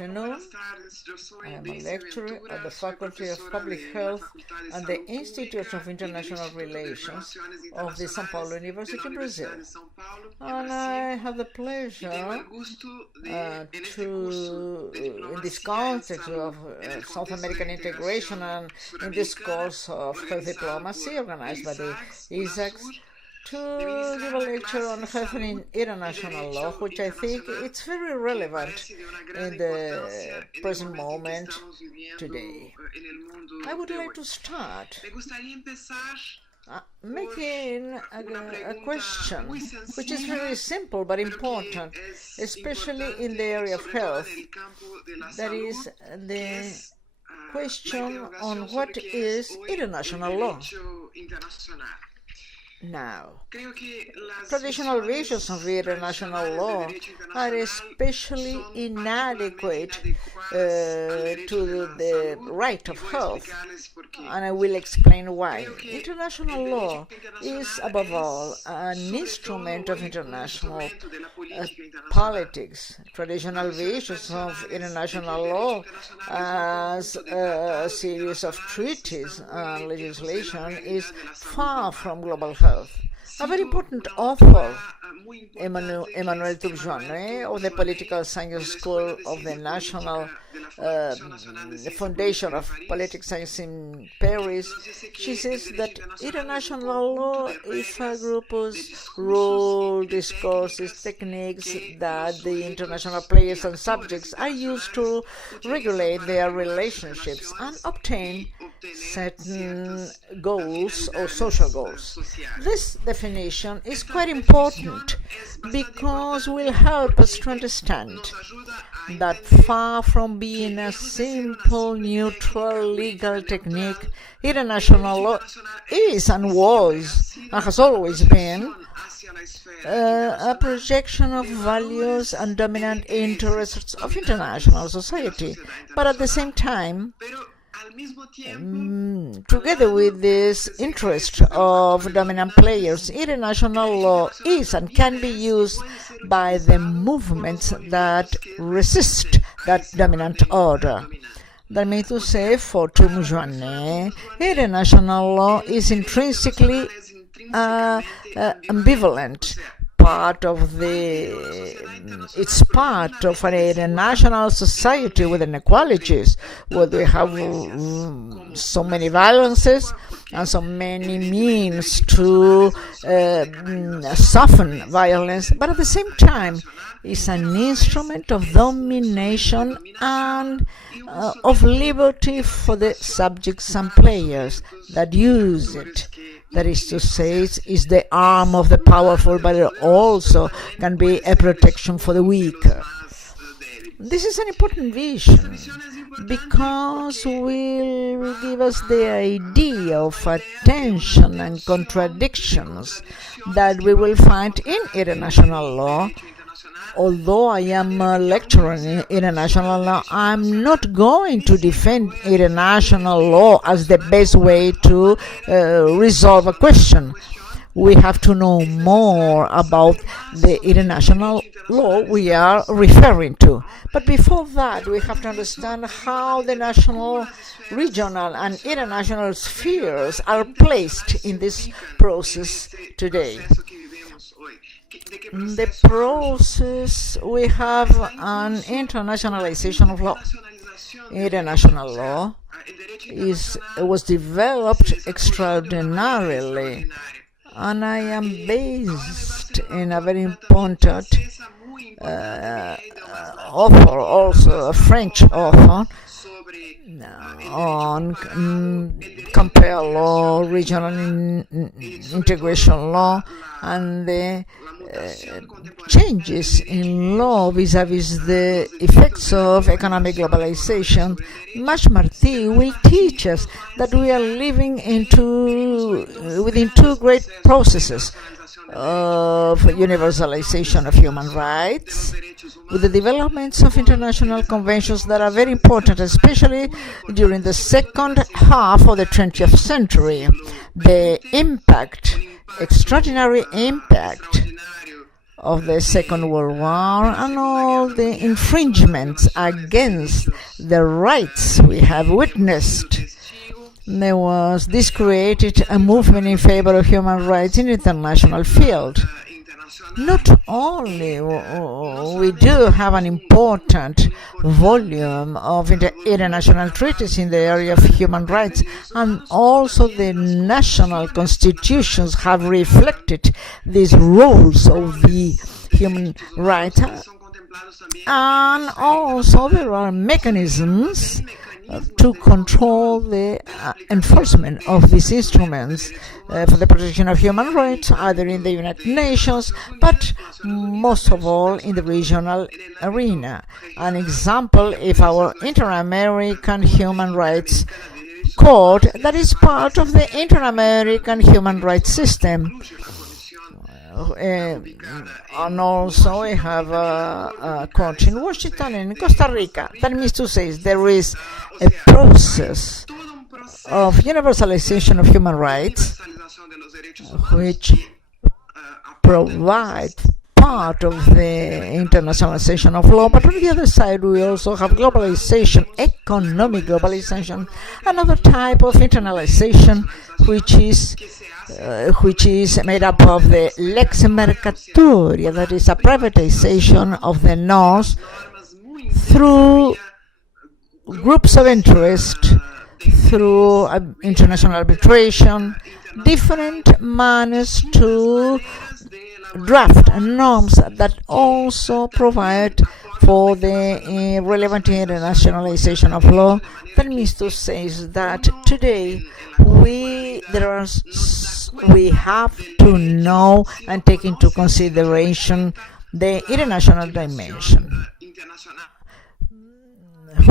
afternoon. I am a lecturer at the Faculty of Public Health and the Institute of International Relations of the São Paulo University in Brazil. And I have the pleasure in this context of South American integration and in this course of health diplomacy organized by the Isags, to give a lecture on health and international law, which I think it's very relevant in the present moment today. I would like to start making a question which is very simple but important, especially in the area of health. That is the question on what is international law. Now, traditional visions of international law are especially inadequate to the right of health, and I will explain why. International law is, above all, an instrument of international politics. Traditional visions of international law as a series of treaties and legislation is far from global health. A very important author, Emmanuel Turgeon, of the Political Science School of the National Foundation of Political Science in Paris, she says that international law is a group of rules, discourses, techniques that the international players and subjects are used to regulate their relationships and obtain certain goals or social goals. This definition is quite important because it will help us to understand that far from being a simple, neutral, legal technique, international law is and was and has always been a projection of values and dominant interests of international society. But at the same time, together with this interest of dominant players, international law is and can be used by the movements that resist that dominant order. That means to say, for Turgeon, international law is intrinsically ambivalent. It's part of an international society with inequalities, where we have so many violences and so many means to soften violence, but at the same time it's an instrument of domination and of liberty for the subjects and players that use it. That is to say, it is the arm of the powerful, but it also can be a protection for the weak. This is an important vision because it will give us the idea of a tension and contradictions that we will find in international law. Although I am a lecturer in international law, I'm not going to defend international law as the best way to resolve a question. We have to know more about the international law we are referring to. But before that, we have to understand how the national, regional, and international spheres are placed in this process today. The process, we have an internationalization of law. International law was developed extraordinarily, and I am based in a very important author, also a French author, on compare law, regional integration law, and the changes in law vis-à-vis the effects of economic globalization. Delmas-Marty will teach us that we are living within two great processes of universalization of human rights, with the developments of international conventions that are very important, especially during the second half of the 20th century. The impact, extraordinary impact of the Second World War and all the infringements against the rights we have witnessed. This created a movement in favor of human rights in the international field. Not only we do have an important volume of international treaties in the area of human rights, and also the national constitutions have reflected these roles of the human rights, and also there are mechanisms to control the enforcement of these instruments for the protection of human rights, either in the United Nations, but most of all in the regional arena. An example is our Inter-American Human Rights Court that is part of the Inter-American Human Rights System. And also we have a court in Washington and in Costa Rica. That means to say there is a process of universalization of human rights which provide part of the internationalization of law, but on the other side we also have globalization, economic globalization, another type of internalization which is made up of the lex mercatoria, that is a privatization of the norms through groups of interest, through international arbitration, different manners to draft norms that also provide for the relevant internationalization of law. That means to say that today we have to know and take into consideration the international dimension,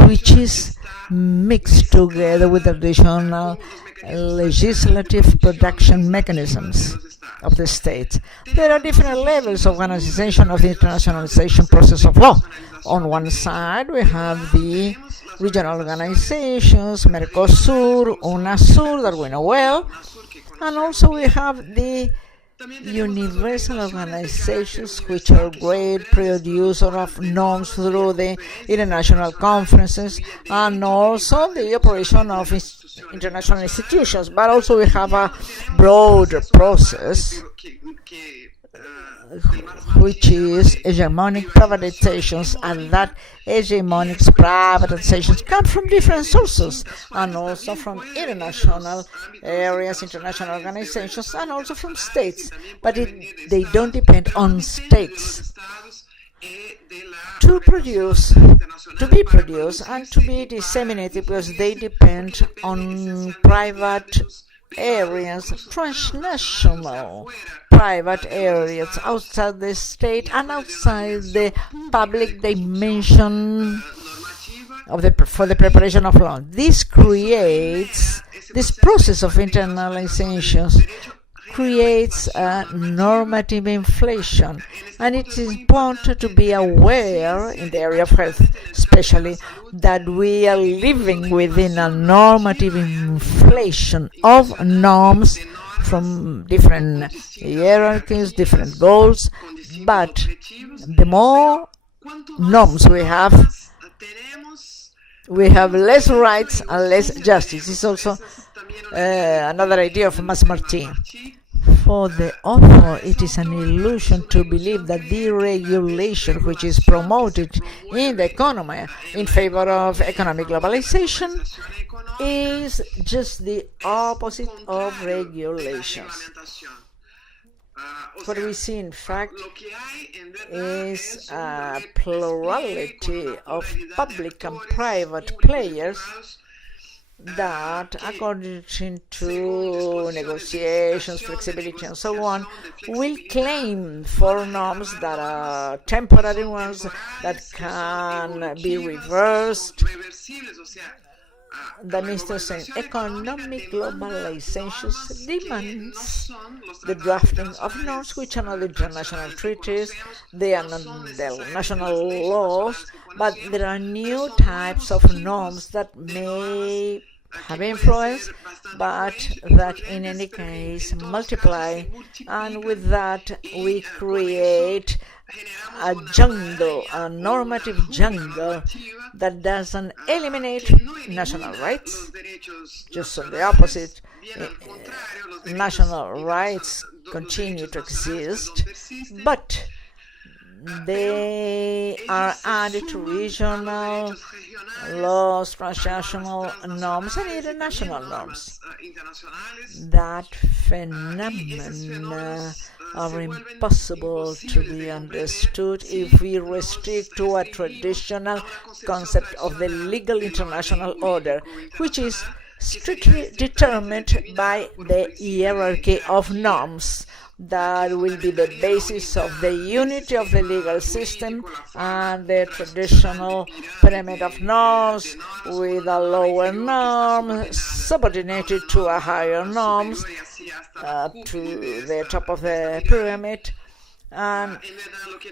which is mixed together with additional legislative production mechanisms of the state. There are different levels of organization of the internationalization process of law. On one side, we have the regional organizations, Mercosur, Unasur, that we know well, and also we have the universal organizations, which are great producer of norms through the international conferences, and also the operation of international institutions. But also we have a broader process which is hegemonic privatizations, and that hegemonic privatizations come from different sources and also from international areas, international organizations, and also from states, but they don't depend on states to be produced and to be disseminated, because they depend on private areas, transnational private areas outside the state and outside the public dimension for the preparation of law. This process of internalizations creates a normative inflation, and it is important to be aware in the area of health especially that we are living within a normative inflation of norms from different hierarchies, different goals, but the more norms we have less rights and less justice. It's also another idea of Delmas-Marty. For the author, it is an illusion to believe that deregulation, which is promoted in the economy in favor of economic globalization, is just the opposite of regulations. What we see, in fact, is a plurality of public and private players that, according to negotiations, flexibility, and so on, will claim for norms that are temporary ones that can be reversed. That means to say, economic globalization demands the drafting of norms which are not international treaties, they are not national laws, but there are new types of norms that may have influence, but that in any case multiply, and with that we create a jungle, a normative jungle that doesn't eliminate national rights, just on the opposite. National rights continue to exist, but they are added to regional laws, transnational norms, and international norms. That phenomena are impossible to be understood if we restrict to a traditional concept of the legal international order, which is strictly determined by the hierarchy of norms that will be the basis of the unity of the legal system and the traditional pyramid of norms, with a lower norm subordinated to a higher norms up to the top of the pyramid. And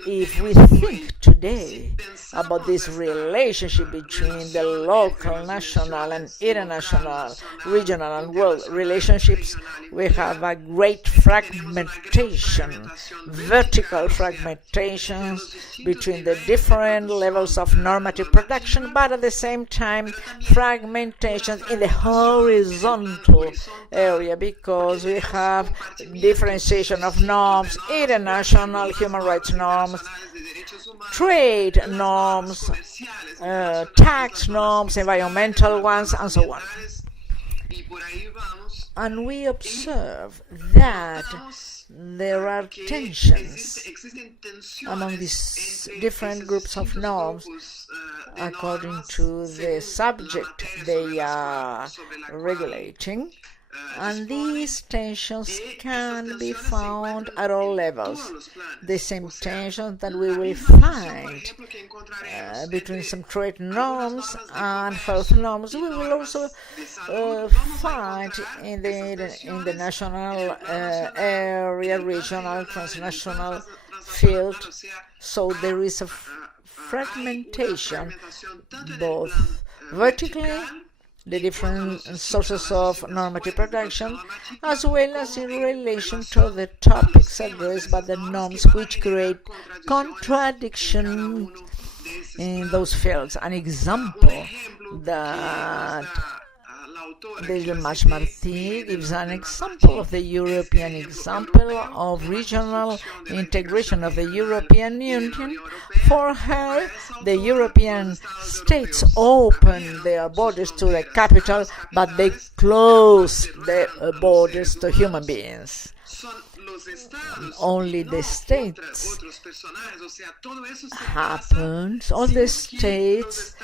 if we think today about this relationship between the local, national, and international, regional, and world relationships, we have a great fragmentation, vertical fragmentations between the different levels of normative production, but at the same time fragmentation in the horizontal area, because we have differentiation of norms, international human rights norms, trade norms, tax norms, environmental ones, and so on. And we observe that there are tensions among these different groups of norms according to the subject they are regulating. And these tensions can be found at all levels. The same tensions that we will find between some trade norms and health norms, we will also find in the national area, regional, transnational field. So there is a fragmentation, both vertically, the different sources of normative production, as well as in relation to the topics addressed by the norms, which create contradiction in those fields. An example that Delmas-Marty gives an example of the European example of regional integration of the European Union. For her, the European states open their borders to the capital, but they close their borders to human beings. Only the states happens, all the states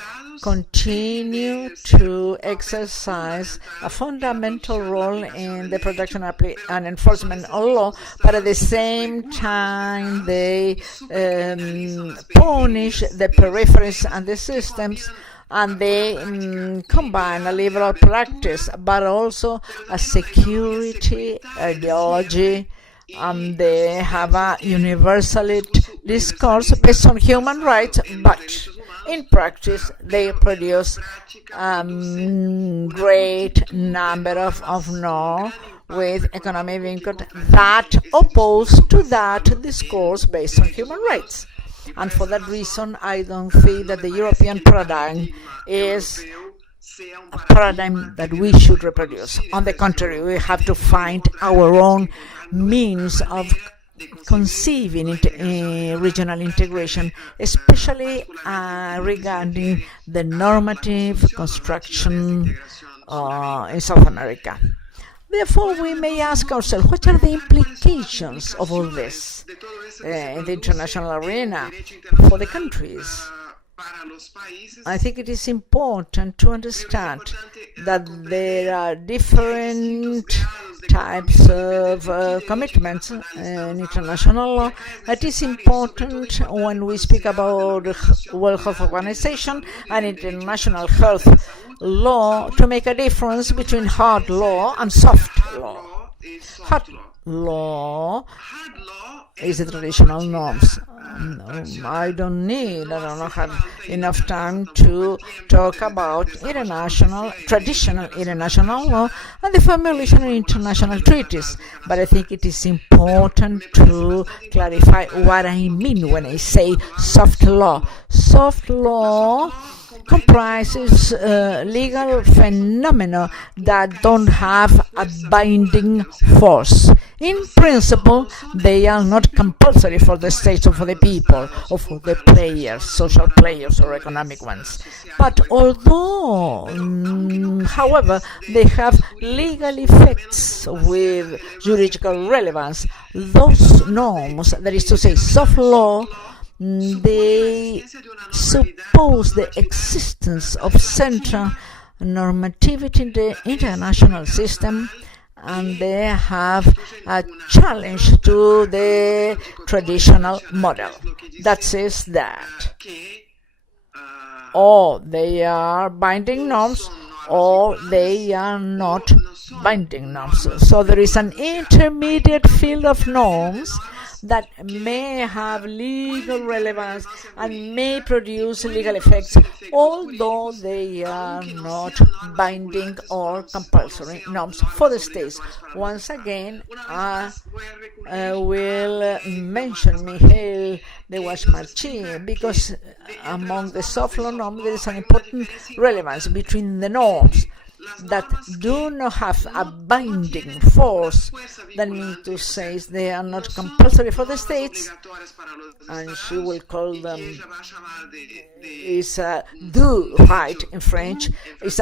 continue to exercise a fundamental role in the production and enforcement of law, but at the same time they punish the peripheries and the systems, and they combine a liberal practice but also a security ideology, and they have a universalist discourse based on human rights, but in practice they produce great number of laws with economic input that oppose to that discourse based on human rights. And for that reason, I don't think that the European paradigm is a paradigm that we should reproduce. On the contrary, we have to find our own means of conceiving regional integration, especially regarding the normative construction in South America. Therefore, we may ask ourselves, what are the implications of all this in the international arena for the countries? I think it is important to understand that there are different types of commitments in international law. It is important when we speak about World Health Organization and international health law to make a difference between hard law and soft law. Hard law is the traditional norms. I don't have enough time to talk about traditional international law and the formulation of international treaties, but I think it is important to clarify what I mean when I say soft law. Soft law comprises legal phenomena that don't have a binding force. In principle, they are not compulsory for the states or for the people or for the players, social players or economic ones. But although, however, they have legal effects with juridical relevance, those norms, that is to say, soft law, they suppose the existence of central normativity in the international system, and they have a challenge to the traditional model that says that or they are binding norms or they are not binding norms. So there is an intermediate field of norms that may have legal relevance and may produce legal effects, although they are not binding or compulsory norms for the states. Once again, I will mention Michael Delmas-Marty, because among the soft law norms there is an important relevance between the norms that do not have a binding force, that means to say they are not compulsory for the states, and she will call them is a do right in French. It's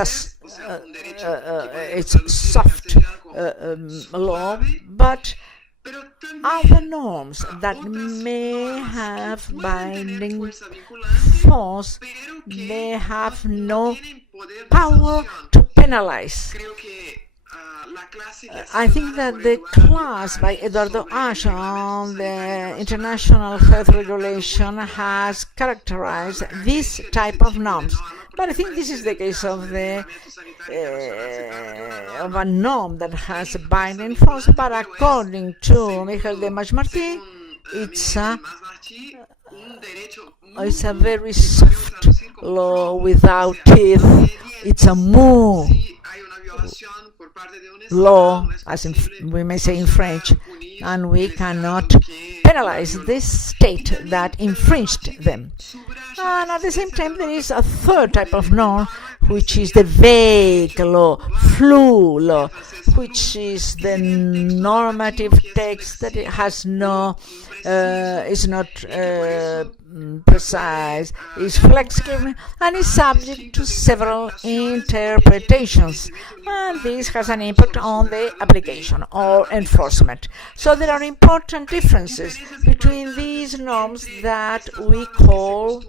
soft law, but other norms that may have binding force, they have no power to penalize. I think that the class by Eduardo Hage on the international health regulation has characterized this type of norms. But I think this is the case of a norm that has a binding force. But according to Michael Delmas-Marty, it's a very soft law without teeth. It's a moo law, as we may say in French, and we cannot penalize this state that infringed them. And at the same time, there is a third type of norm, which is the vague law, flou law, which is the normative text that it has no, is not precise, is flexible, and is subject to several interpretations. And this has an impact on the application or enforcement. So there are important differences between these norms that we call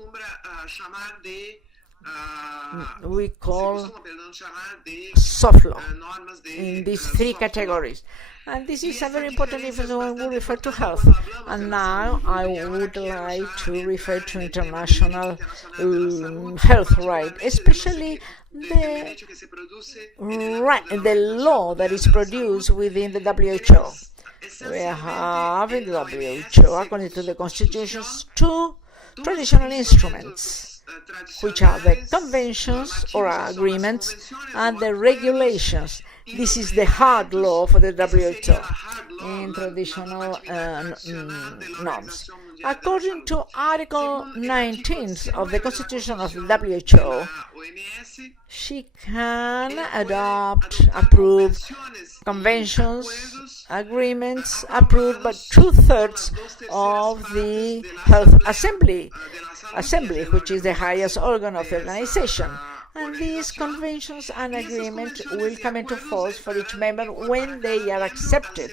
soft law in these three categories. And this is a very important difference when we refer to health. And now I would like to refer to international health right, especially the law that is produced within the WHO. We have in the WHO, according to the constitutions, two traditional instruments, which are the conventions or agreements and the regulations. This is the hard law for the WHO in traditional norms. According to Article 19 of the Constitution of the WHO, she can approve conventions, agreements approved by 2/3 of the Health Assembly, which is the highest organ of the organization. And these conventions and agreements will come into force for each member when they are accepted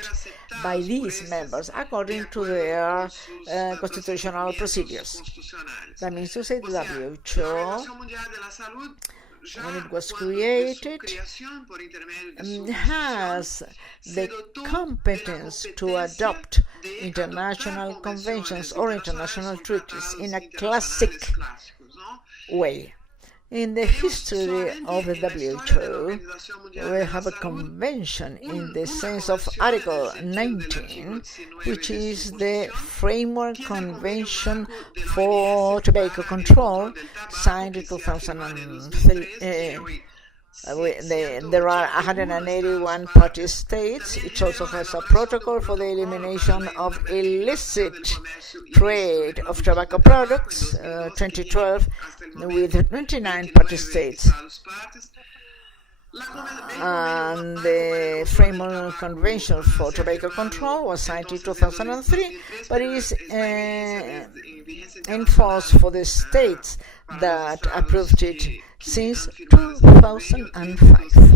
by these members according to their constitutional procedures. That means to say the WHO, when it was created, has the competence to adopt international conventions or international treaties in a classic way. In the history of the WHO, we have a convention in the sense of Article 19, which is the Framework Convention for Tobacco Control, signed in 2003. There are 181 party states. It also has a protocol for the elimination of illicit trade of tobacco products, 2012, with 29 party states. And the Framework Convention for Tobacco Control was signed in 2003, but it is in force for the states that approved it since 2005.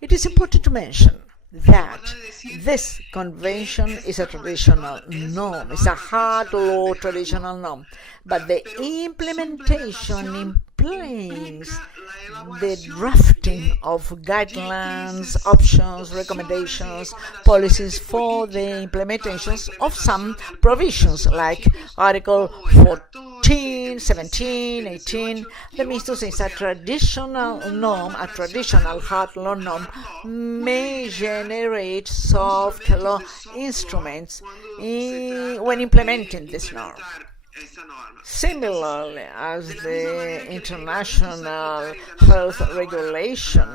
It is important to mention that this convention is a traditional norm, it's a hard law traditional norm, but the implementation implies the drafting of guidelines, options, recommendations, policies for the implementations of some provisions like Article 14, 17, 18. That means to say it's a traditional norm, a traditional hard law norm may generate soft law instruments when implementing this norm. Similarly, as the international health regulation,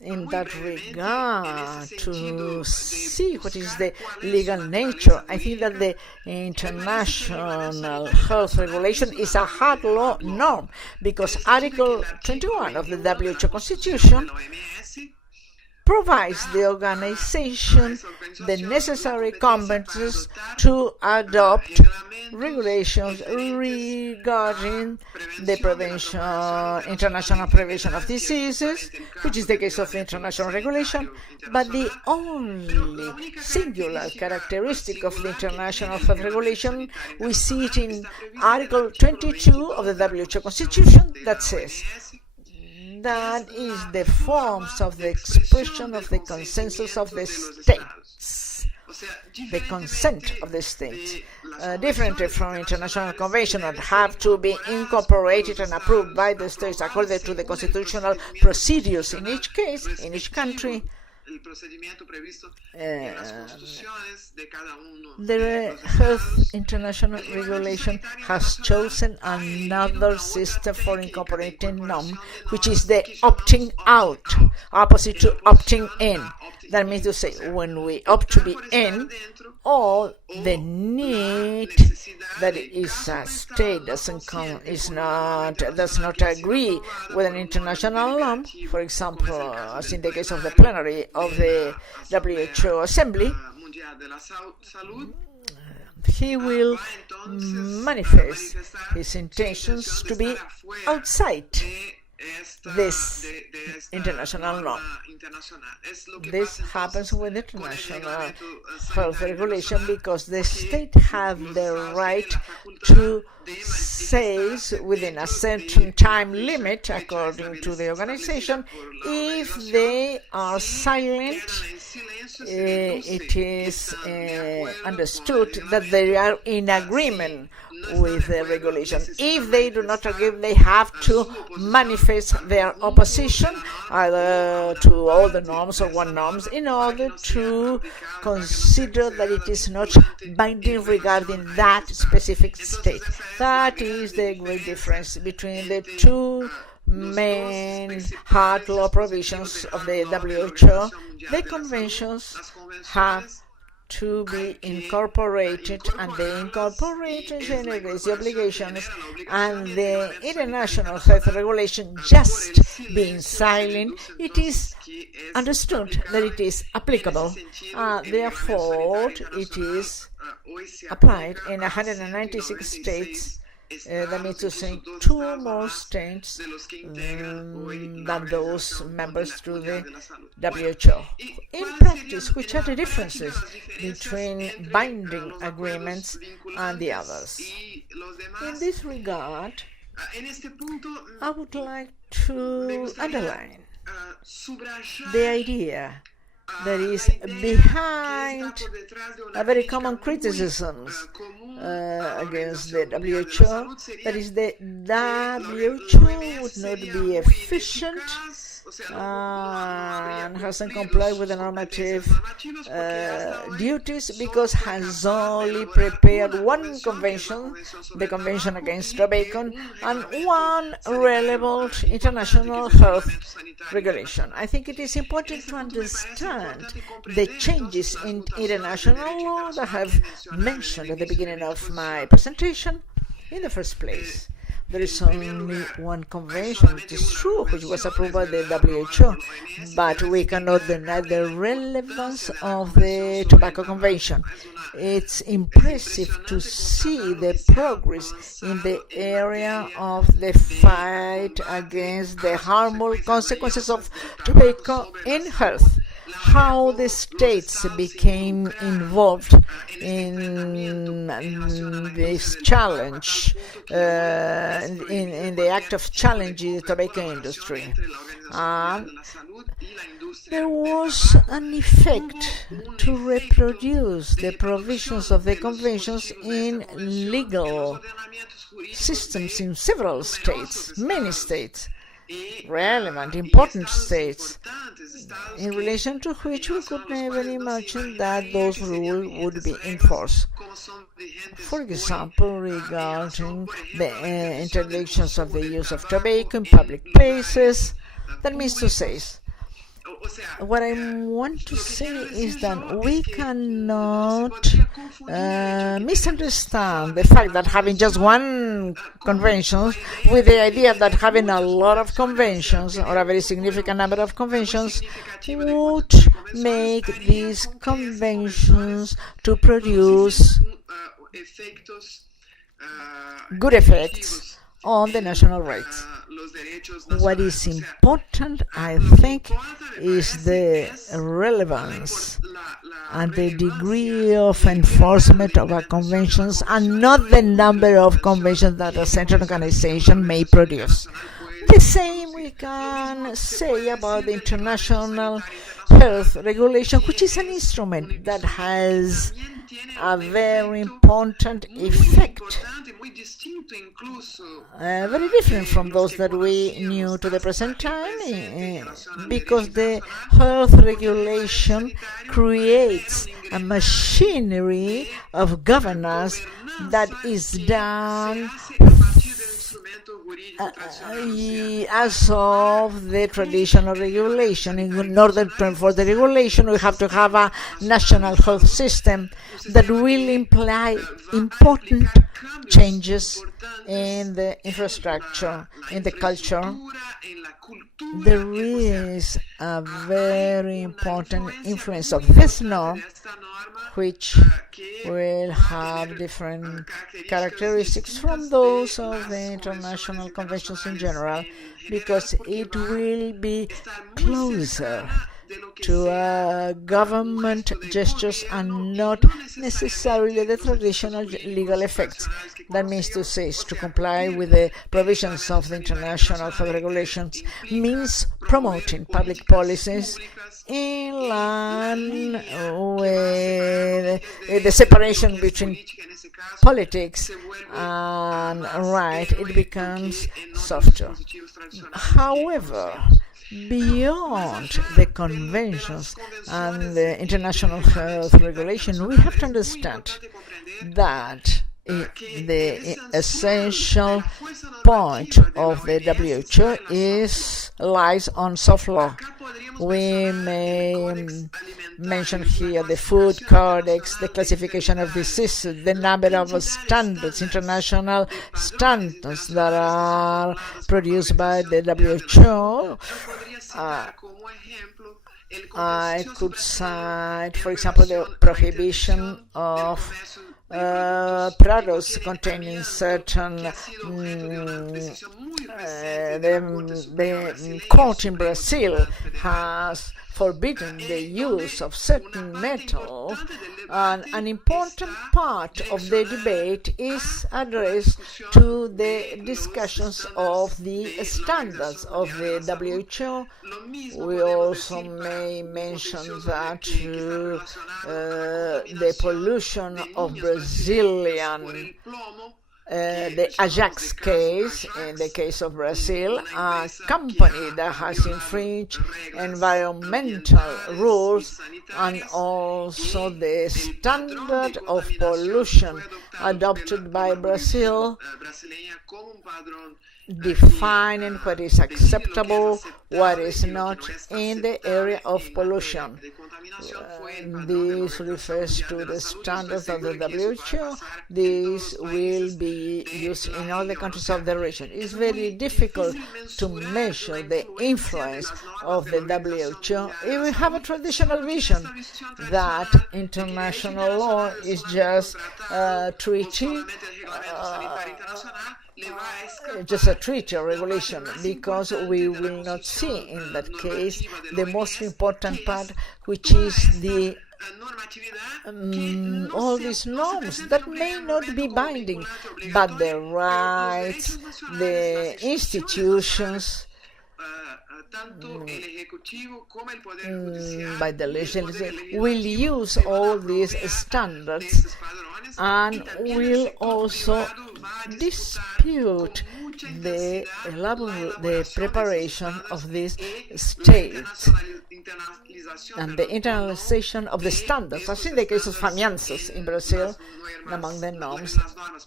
in that regard, to see what is the legal nature, I think that the international health regulation is a hard law norm, because Article 21 of the WHO Constitution provides the organization the necessary competences to adopt regulations regarding the prevention, international prevention of diseases, which is the case of international regulation, but the only singular characteristic of the international health regulation, we see it in Article 22 of the WHO Constitution that says that is the forms of the expression of the consensus of the states, the consent of the states, differently from international conventions that have to be incorporated and approved by the states according to the constitutional procedures in each case, in each country. The Health International Regulation has chosen another system for incorporating norm, which is the opting out, opposite to opting in. That means to say, when we opt to be in, or the need that is a state does not agree with an international norm, for example, as in the case of the plenary of the WHO Assembly, he will manifest his intentions to be outside this international norm. This happens with international health regulation because the state have the right to say within a certain time limit, according to the organization. If they are silent, it is understood that they are in agreement with the regulation. If they do not agree, they have to manifest their opposition either to all the norms or one norms in order to consider that it is not binding regarding that specific state. That is the great difference between the two main hard law provisions of the WHO. The conventions have to be incorporated, and the incorporation generates the obligations, and the international health regulation just being silent, it is understood that it is applicable. Therefore, it is applied in 196 states. That means to say 2 more states than those members through the WHO. In practice, which are the differences between binding agreements and the others? In this regard, I would like to underline the idea that is behind a very common criticisms against the WHO, that is the WHO would not be efficient and hasn't complied with the normative duties because has only prepared one convention, the Convention Against Tobacco, and one relevant international health regulation. I think it is important to understand the changes in international law that I have mentioned at the beginning of my presentation. In the first place, there is only one convention, it is true, which was approved by the WHO, but we cannot deny the relevance of the Tobacco Convention. It's impressive to see the progress in the area of the fight against the harmful consequences of tobacco in health. How the states became involved in this challenge, in the act of challenging the tobacco industry. There was an effect to reproduce the provisions of the conventions in legal systems in several states, many states, relevant, important states, in relation to which we could never imagine that those rules would be enforced. For example, regarding the interdictions of the use of tobacco in public places, that means to say, what I want to say is that we cannot misunderstand the fact that having just one convention with the idea that having a lot of conventions or a very significant number of conventions would make these conventions to produce good effects on the national rights. What is important, I think, is the relevance and the degree of enforcement of our conventions and not the number of conventions that a central organization may produce. The same we can say about the international health regulation, which is an instrument that has a very important effect, very different from those that we knew to the present time, because the health regulation creates a machinery of governance that is done as of the traditional regulation. In order for the regulation, we have to have a national health system that will imply important changes in the infrastructure, in the culture. There is a very important influence of this norm, which will have different characteristics from those of the international conventions in general, because it will be closer to government gestures and not necessarily the traditional legal effects. That means to say, to comply with the provisions of the international health regulations means promoting public policies in line with the separation between politics and right. It becomes softer. However, beyond the conventions and the international health regulation, we have to understand that the essential point of the WHO lies on soft law. We may mention here the food codex, the classification of diseases, the number of standards, international standards that are produced by the WHO. I could cite, for example, the prohibition of products containing certain the court in Brazil has forbidden the use of certain metal, and an important part of the debate is addressed to the discussions of the standards of the WHO. We also may mention that the pollution of Brazilian the Isags case, in the case of Brazil, a company that has infringed environmental rules, and also the standard of pollution adopted by Brazil, defining what is acceptable, what is not in the area of pollution. This refers to the standards of the WHO. This will be used in all the countries of the region. It's very difficult to measure the influence of the WHO if we have a traditional vision that international law is just a treaty, just a treaty or regulation, because we will not see in that case the most important part, which is the all these norms that may not be binding, but the rights, the institutions, by the legislature will use all these standards and will also dispute the preparation of these states and the internalization of the standards, as in the case of fianças in Brazil, among the norms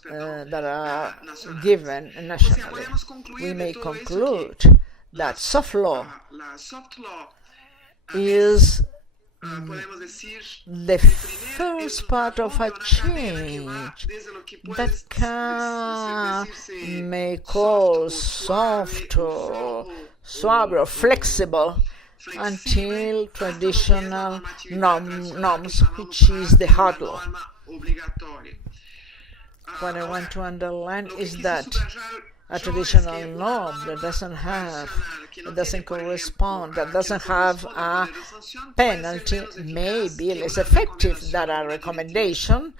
that are given nationally. We may conclude that soft law is the first part of a change that can make all soft or suave or flexible until traditional norms, which is the hard law. What I want to underline is that a traditional norm that doesn't correspond, that doesn't have a penalty, may be less effective than a recommendation.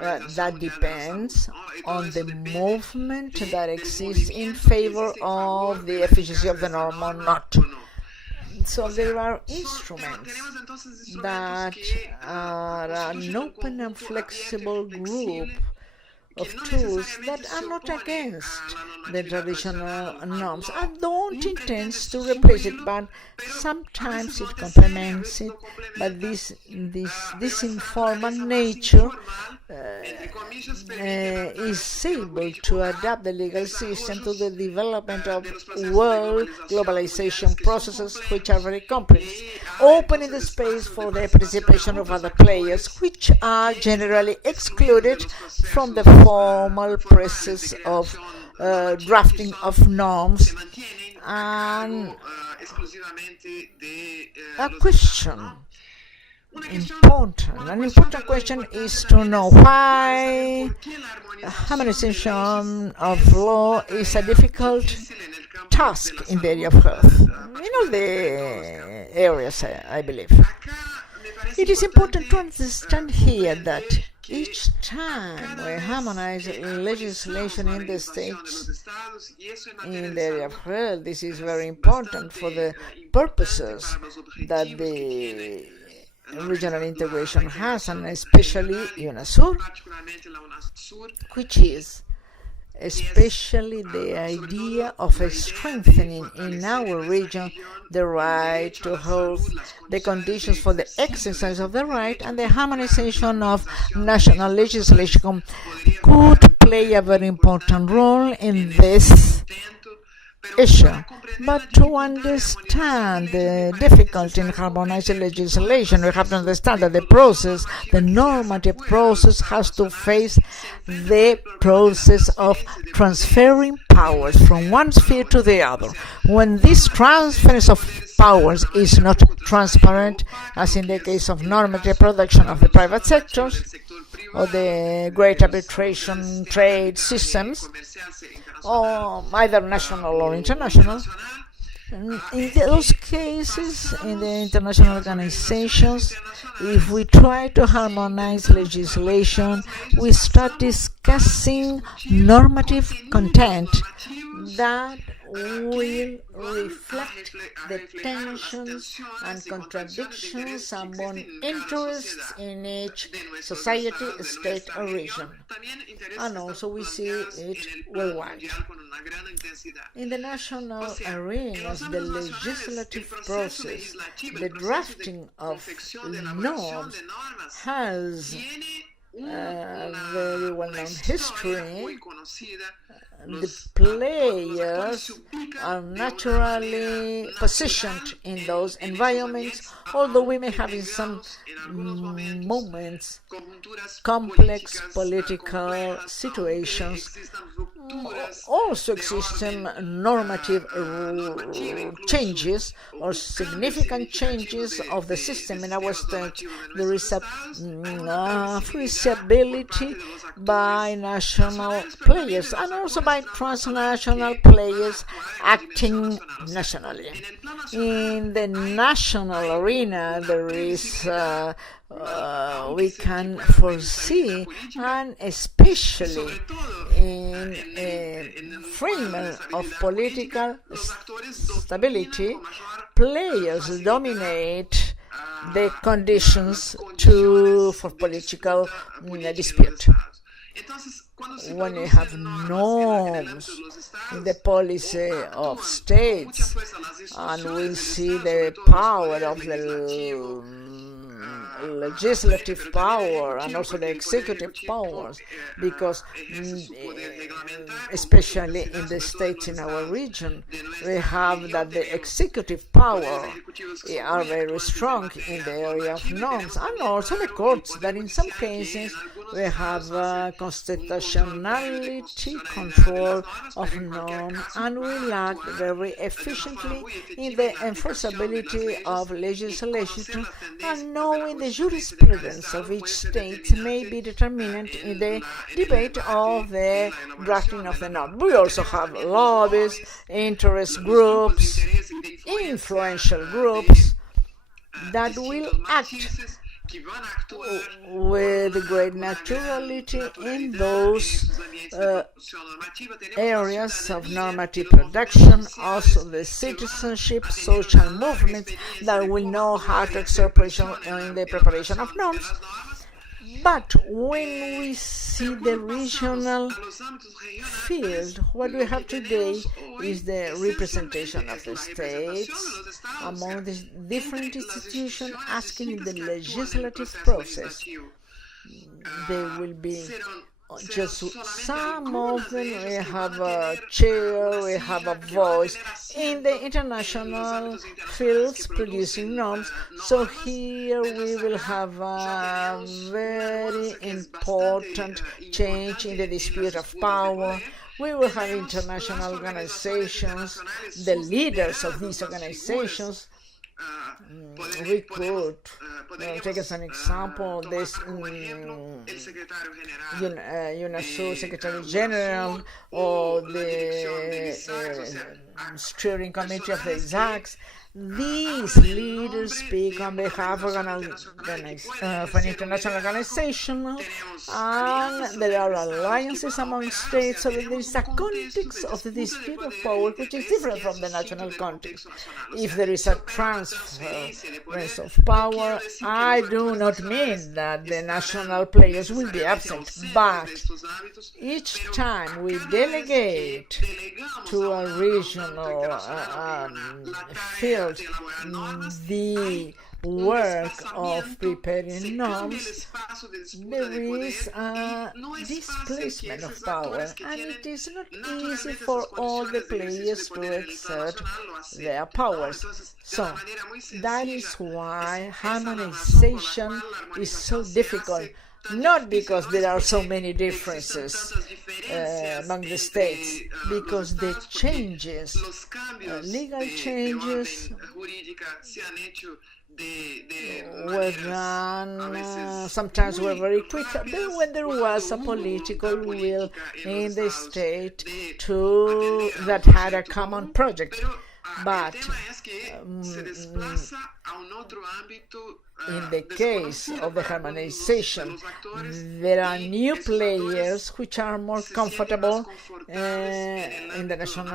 That depends on the movement that exists in favor of the efficacy of the norm or not. So there are instruments that are an open and flexible group of tools that are not against the traditional norms. I don't intend to replace it, but sometimes it complements it. But this informal nature is able to adapt the legal system to the development of world globalization processes, which are very complex, opening the space for the participation of other players, which are generally excluded from the formal process of drafting of norms. And a question an important question is to know why harmonization of law is a difficult task in the area of health, in all the areas, I believe. It is important to understand here that each time we harmonize legislation in the states in the area of health, this is very important for the purposes that the regional integration has, and especially Unasur, which is especially the idea of strengthening in our region the right to health, the conditions for the exercise of the right, and the harmonization of national legislation could play a very important role in this issue. But to understand the difficulty in harmonizing legislation, we have to understand that the normative process, has to face the process of transferring powers from one sphere to the other. When this transference of powers is not transparent, as in the case of normative production of the private sectors, or the great arbitration trade systems, or either national or international, In those cases, in the international organizations, if we try to harmonize legislation, we start discussing normative content that will reflect the tensions and contradictions among interests in each society, state, or region. And also we see it worldwide. In the national arenas, the legislative process, the drafting of norms, has a very well-known history. The players are naturally positioned in those environments, although we may have in some moments complex political situations. Also existing normative changes or significant changes of the system in our state. There is a feasibility by national players and also by transnational players acting nationally. In the national arena, there is we can foresee, and especially in a framework of political stability, players dominate the conditions for political dispute. When you have norms in the policy of states, and we see the power of the legislative power and also the executive powers, because especially in the states in our region, we have that the executive power are very strong in the area of norms, and also the courts that in some cases we have constitutionality control of norms, and we lack very efficiently in the enforceability of legislation, and knowing the jurisprudence of each state may be determinant in the debate of the drafting of the norm. We also have lobbies, interest groups, influential groups that will act with great naturality in those areas of normative production, also the citizenship, social movements that will know how to exert pressure in the preparation of norms. But when we see the regional field, what we have today is the representation of the states among the different institutions acting in the legislative process. There will be just some of them. We have a chair, we have a voice in the international fields producing norms. So here we will have a very important change in the dispute of power. We will have international organizations, the leaders of these organizations. We could take as an example this Unasur Secretary General or the steering committee of the Isags. These leaders speak on behalf of an international organization, and there are alliances among states, so there is a context of the dispute of power which is different from the national context. If there is a transfer of power, I do not mean that the national players will be absent, but each time we delegate to a regional field the work of preparing norms, there is a displacement of power, and it is not easy for all the players to exert their powers. So that is why harmonization is so difficult. Not because there are so many differences among the states, because the changes, legal changes, were done, sometimes were very quick, but when there was a political will in the state that had a common project. But in the case of the harmonization, there are new players which are more comfortable in the national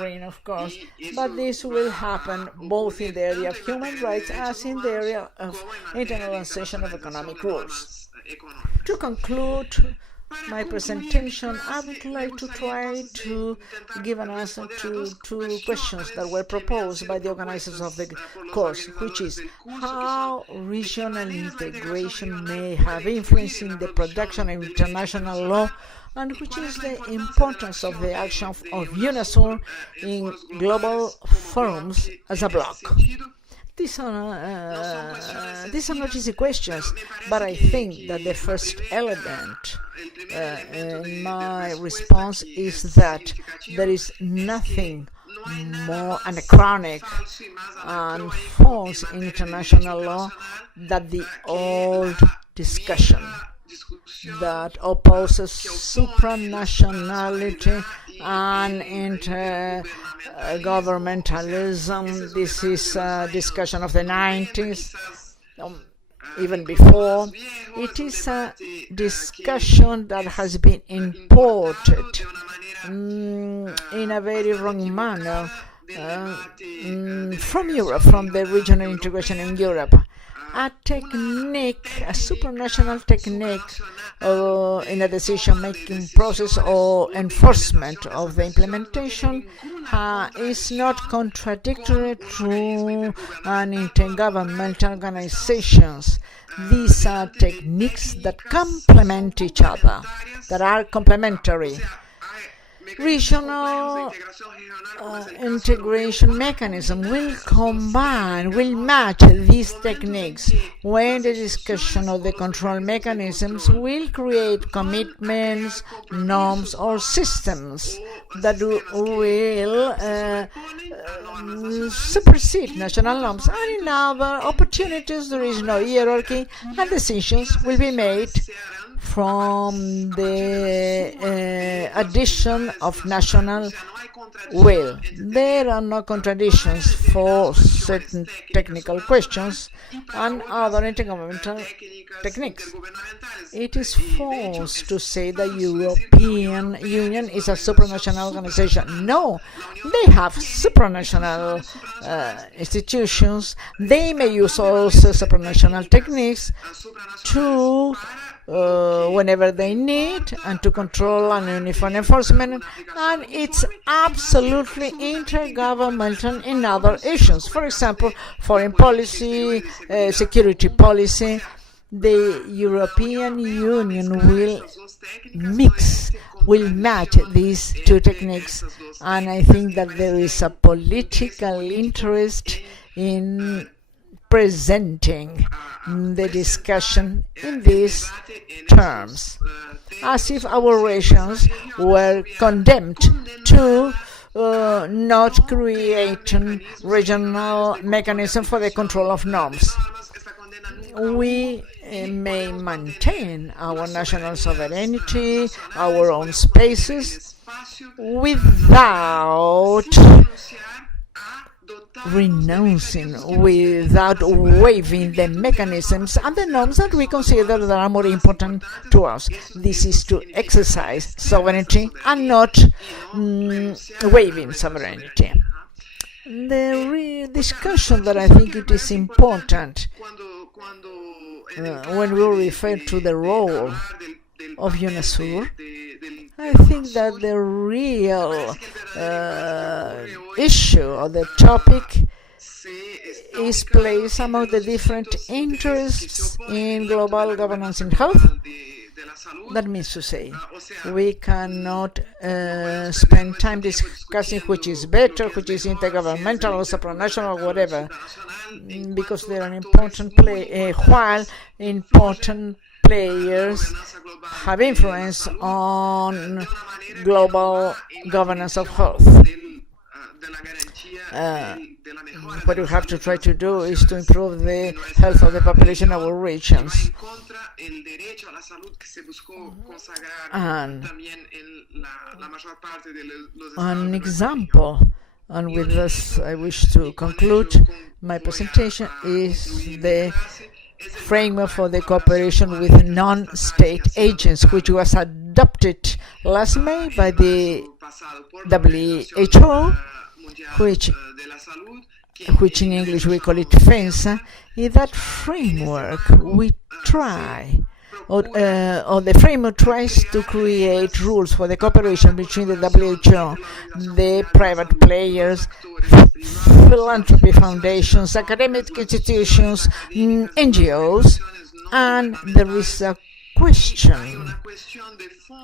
arena, of course, but this will happen both in the area of human rights as in the area of internationalization of economic rules. To conclude my presentation, I would like to try to give an answer to two questions that were proposed by the organizers of the course, which is how regional integration may have influence in the production of international law, and which is the importance of the action of Unasur in global forums as a bloc. These are not easy questions, but I think that the first element in my response is that there is nothing more anachronic and false in international law than the old discussion that opposes supranationality and intergovernmentalism. This is a discussion of the 90s, even before. It is a discussion that has been imported in a very wrong manner from Europe, from the regional integration in Europe. A technique, a supranational technique in a decision-making process or enforcement of the implementation is not contradictory to an intergovernmental organizations. These are techniques that complement each other, that are complementary. Regional integration mechanism will match these techniques when the discussion of the control mechanisms will create commitments, norms, or systems that will supersede national norms. And in other opportunities, there is no hierarchy, and decisions will be made from the addition of national will. There are no contradictions for certain technical questions and other intergovernmental techniques. It is false to say the European Union is a supranational organization. No, they have supranational institutions. They may use also supranational techniques to whenever they need and to control and uniform enforcement, and it's absolutely intergovernmental in other issues. For example, foreign policy, security policy. The European Union will match these two techniques, and I think that there is a political interest in presenting the discussion in these terms, as if our regions were condemned to not creating regional mechanism for the control of norms. We may maintain our national sovereignty, our own spaces, without renouncing, without waiving the mechanisms and the norms that we consider that are more important to us. This is to exercise sovereignty and not waiving sovereignty. The discussion that I think it is important when we refer to the role of Unasur, I think that the real issue or the topic is placed among the different interests in global governance in health. That means to say, we cannot spend time discussing which is better, which is intergovernmental or supranational or whatever, because they are an important while important players have influence on global governance of health. What we have to try to do is to improve the health of the population of our regions. And an example And with this, I wish to conclude my presentation is the framework for the cooperation with non-state agents, which was adopted last May by the WHO, which in English we call it FENSA. In that framework, we try, or the framework tries to create rules for the cooperation between the WHO, the private players, philanthropy foundations, academic institutions, NGOs, and there is a question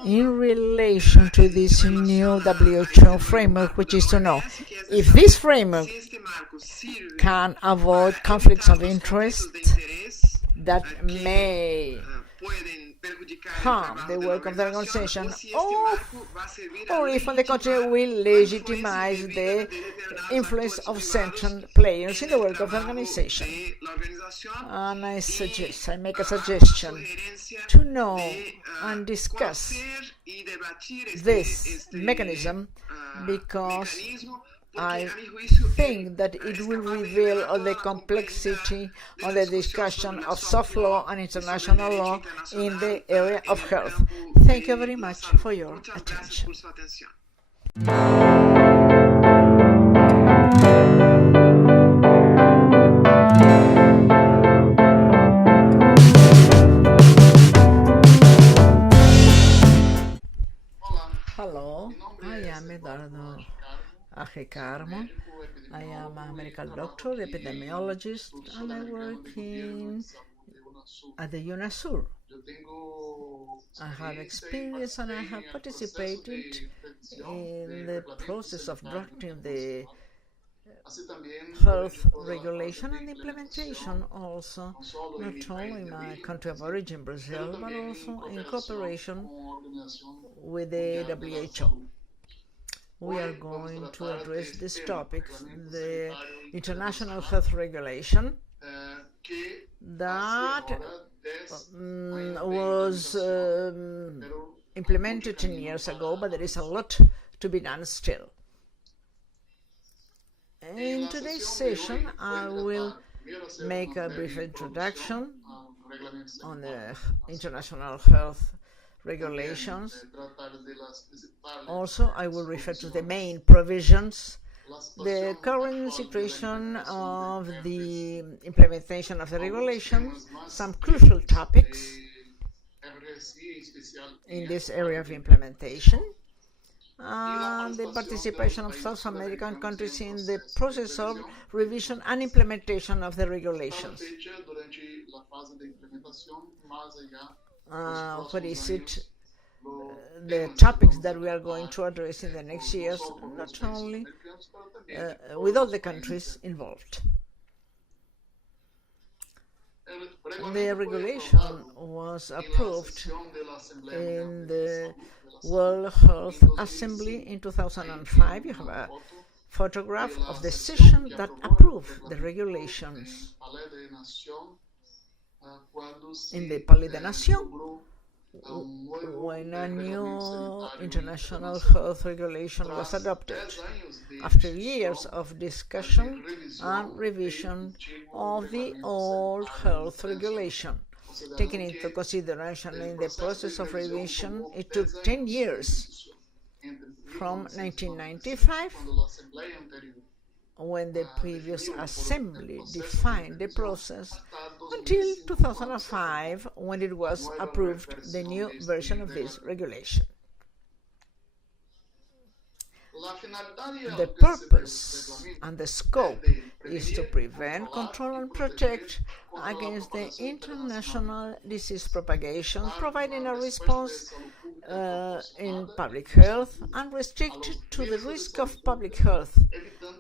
in relation to this new WHO framework, which is to know if this framework can avoid conflicts of interest that may harm the work of the organization, or if on the contrary will legitimize the influence of certain players in the work of the organization. And I make a suggestion to know and discuss this mechanism, because I think that it will reveal all the complexity of the discussion of soft law and international law in the area of health. Thank you very much for your attention. Hello, I am Eduardo. Hage. I am a medical doctor, epidemiologist, and I work at the Unasur. I have experience and I have participated in the process of drafting the health regulation and implementation also, not only in my country of origin, Brazil, but also in cooperation with the WHO. We are going to address this topic, the international health regulation that was implemented 10 years ago, but there is a lot to be done still. In today's session, I will make a brief introduction on the international health regulations. Also, I will refer to the main provisions, the current situation of the implementation of the regulations, some crucial topics in this area of implementation, and the participation of South American countries in the process of revision and implementation of the regulations. What is it? The topics that we are going to address in the next years, not only with all the countries involved. The regulation was approved in the World Health Assembly in 2005. You have a photograph of the session that approved the regulations in the Palais des Nations, when a new international health regulation was adopted, after years of discussion and revision of the old health regulation. Taking into consideration in the process of revision, it took 10 years, from 1995, when the previous assembly defined the process, until 2005, when it was approved the new version of this regulation. The purpose and the scope is to prevent, control, and protect against the international disease propagation, providing a response in public health, and restricted to the risk of public health,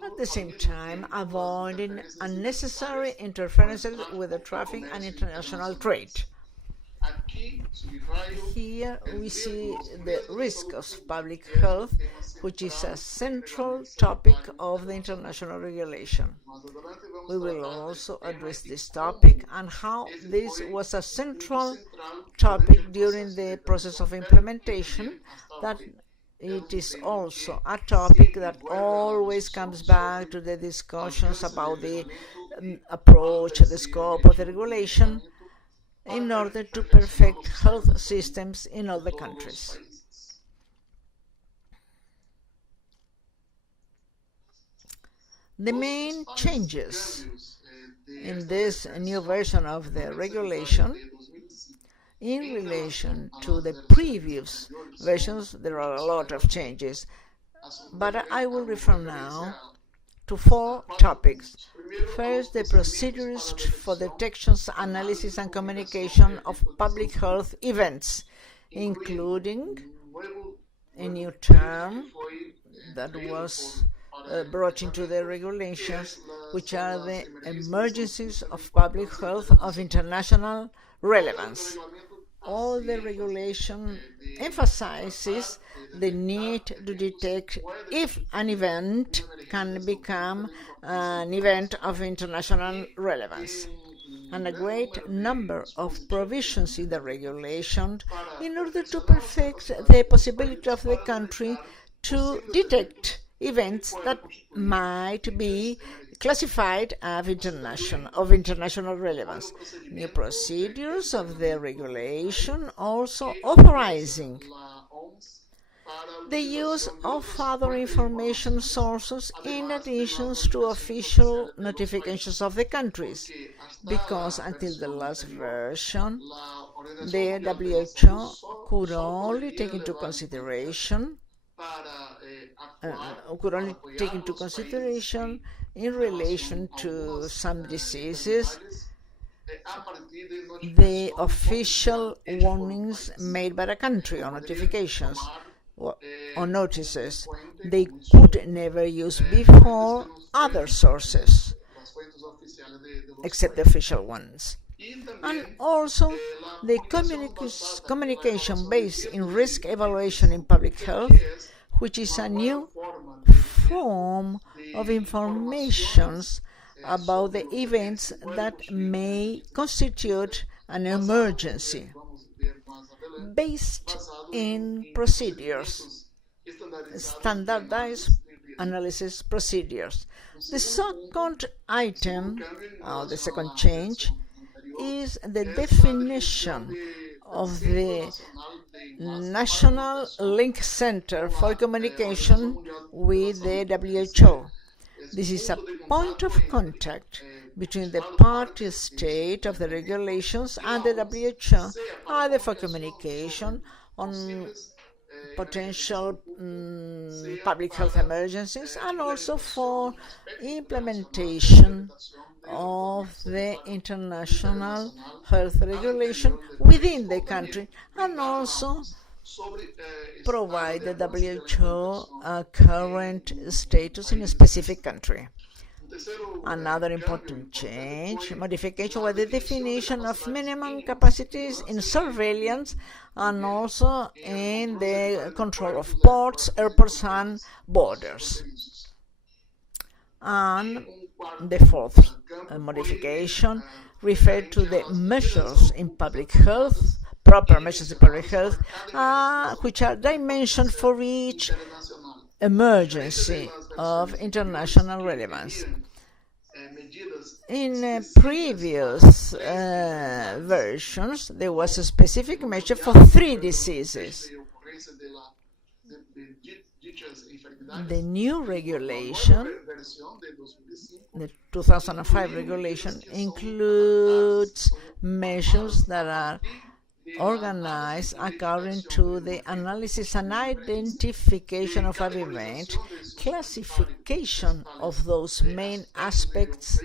at the same time avoiding unnecessary interferences with the traffic and international trade. Here we see the risk of public health, which is a central topic of the international regulation. We will also address this topic and how this was a central topic during the process of implementation that it is also a topic that always comes back to the discussions about the approach, the scope of the regulation in order to perfect health systems in all the countries. The main changes in this new version of the regulation, in relation to the previous versions, there are a lot of changes, but I will refer now to 4 topics. First, the procedures for detections, analysis, and communication of public health events, including a new term that was brought into the regulations, which are the emergencies of public health of international relevance. All the regulation emphasizes the need to detect if an event can become an event of international relevance, and a great number of provisions in the regulation in order to perfect the possibility of the country to detect events that might be classified as international relevance. New procedures of the regulation also authorizing the use of other information sources in addition to official notifications of the countries, because until the last version, the WHO could only take into consideration in relation to some diseases the official warnings made by the country or notifications or notices. They could never use before other sources except the official ones. And also the communication based in risk evaluation in public health, which is a new form of information about the events that may constitute an emergency, based in procedures, standardized analysis procedures. The second item, the second change, is the definition of the National Link Center for Communication with the WHO. This is a point of contact between the party state of the regulations and the WHO, either for communication on potential public health emergencies and also for implementation of the international health regulation within the country, and also provide the WHO a current status in a specific country. Another important change, modification, was the definition of minimum capacities in surveillance and also in the control of ports, airports, and borders. And the fourth modification referred to the measures in public health, proper measures in public health, which are dimensioned for each emergency of international relevance. In previous versions, there was a specific measure for 3 diseases. The new regulation, the 2005 regulation, includes measures that are organized according to the analysis and identification of an event, classification of those main aspects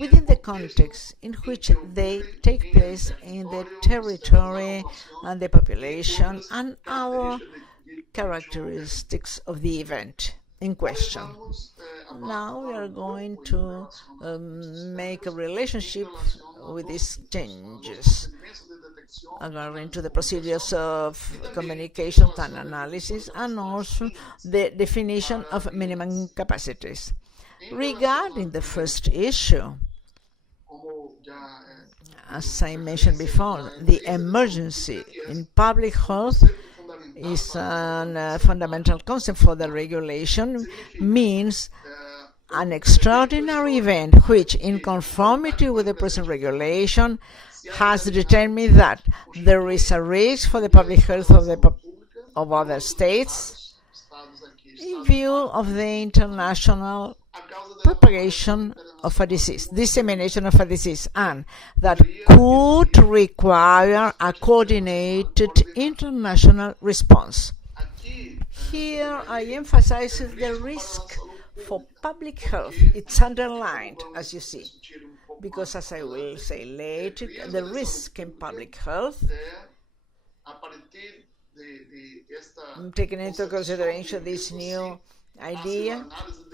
within the context in which they take place in the territory and the population and other characteristics of the event in question. Now we are going to make a relationship with these changes according to the procedures of communication and analysis, and also the definition of minimum capacities. Regarding the first issue, as I mentioned before, the emergency in public health is a fundamental concept for the regulation, means an extraordinary event which, in conformity with the present regulation, has determined that there is a risk for the public health of other states in view of the international propagation of a disease, dissemination of a disease, and that could require a coordinated international response. Here I emphasize the risk for public health. It's underlined, as you see, because as I will say later, the risk in public health, taking into consideration this new idea,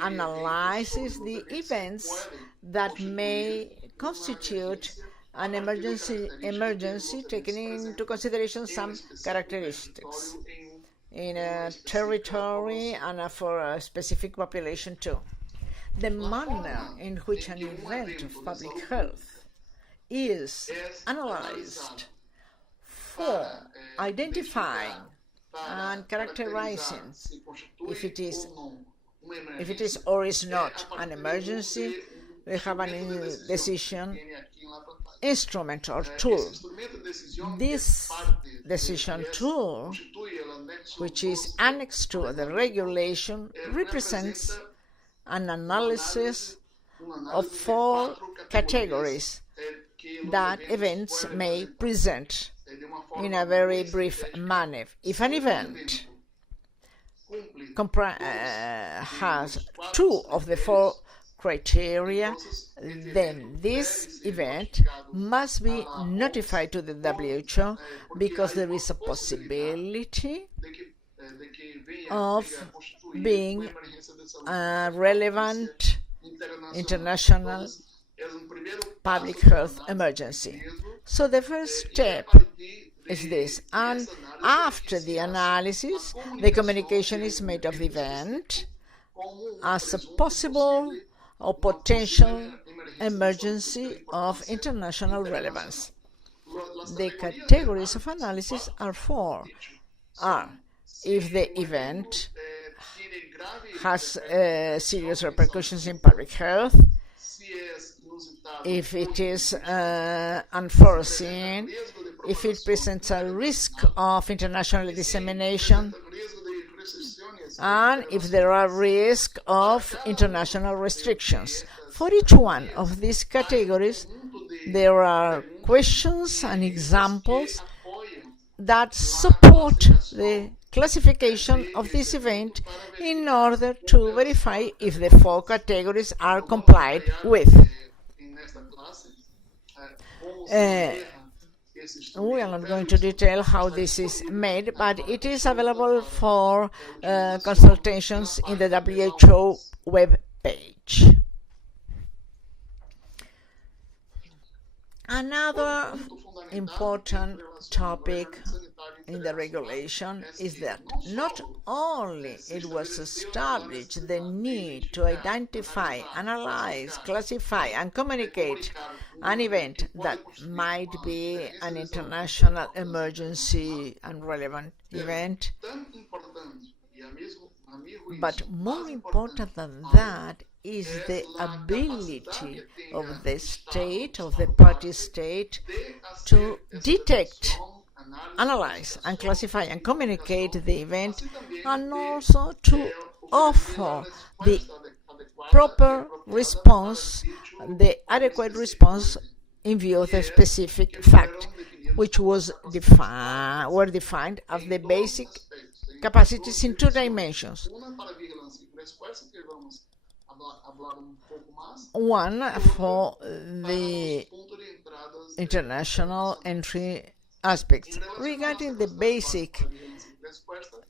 analyzes the events that may constitute an emergency, taking into consideration some characteristics in a territory and for a specific population too. The manner in which an event of public health is analyzed for identifying and characterizing if it is or is not an emergency. We have an decision instrument or tool. This decision tool, which is annexed to the regulation, represents an analysis of 4 categories that events may present in a very brief manner. If an event has 2 of the 4 criteria, then this event must be notified to the WHO because there is a possibility of being a relevant international public health emergency. So the first step is this, and after the analysis, the communication is made of the event as a possible or potential emergency of international relevance. The categories of analysis are 4. If the event has serious repercussions in public health, if it is unforeseen, if it presents a risk of international dissemination, and if there are risks of international restrictions. For each one of these categories, there are questions and examples that support the classification of this event in order to verify if the 4 categories are complied with. We are not going to detail how this is made, but it is available for consultations in the WHO web page. Another important topic in the regulation is that not only it was established the need to identify, analyze, classify, and communicate an event that might be an international emergency and relevant event, but more important than that is the ability of the state, of the party state, to detect, analyze, and classify and communicate the event, and also to offer the proper response, the adequate response in view of the specific fact, which was defined as the basic capacities in 2 dimensions. One for the international entry aspects. Regarding the basic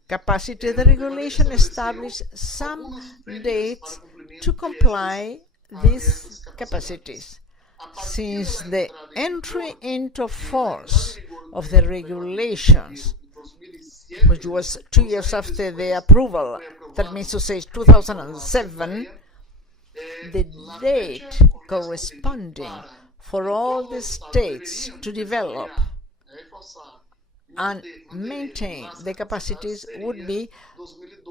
capacity, the regulation established some dates to comply these capacities. Since the entry into force of the regulations, which was 2 years after the approval, that means to say 2007, the date corresponding for all the states to develop and maintain the capacities would be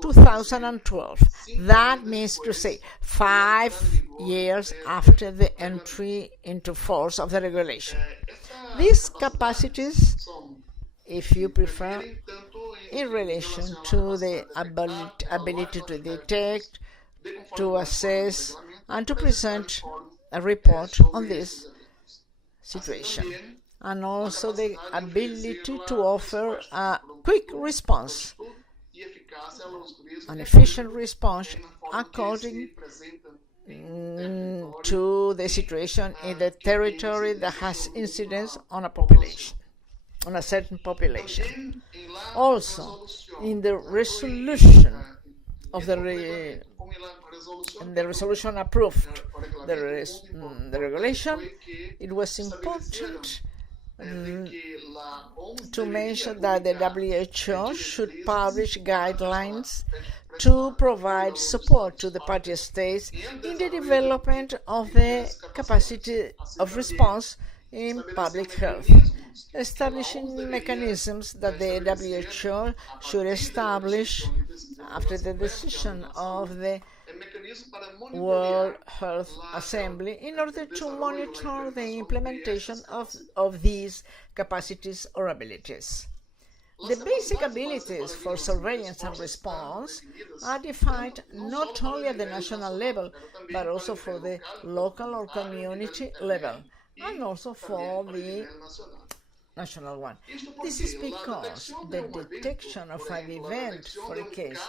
2012. That means to say 5 years after the entry into force of the regulation. These capacities, if you prefer, in relation to the ability to detect, to assess, and to present a report on this situation, and also the ability to offer a quick response, an efficient response according to the situation in the territory that has incidence on a population, on a certain population. Also, in the resolution of the resolution approved the regulation, it was important to mention that the WHO should publish guidelines to provide support to the party states in the development of the capacity of response in public health, establishing mechanisms that the WHO should establish after the decision of the World Health Assembly in order to monitor the implementation of these capacities or abilities. The basic abilities for surveillance and response are defined not only at the national level, but also for the local or community level, and also for the national one. This is because the detection of an event, for a case,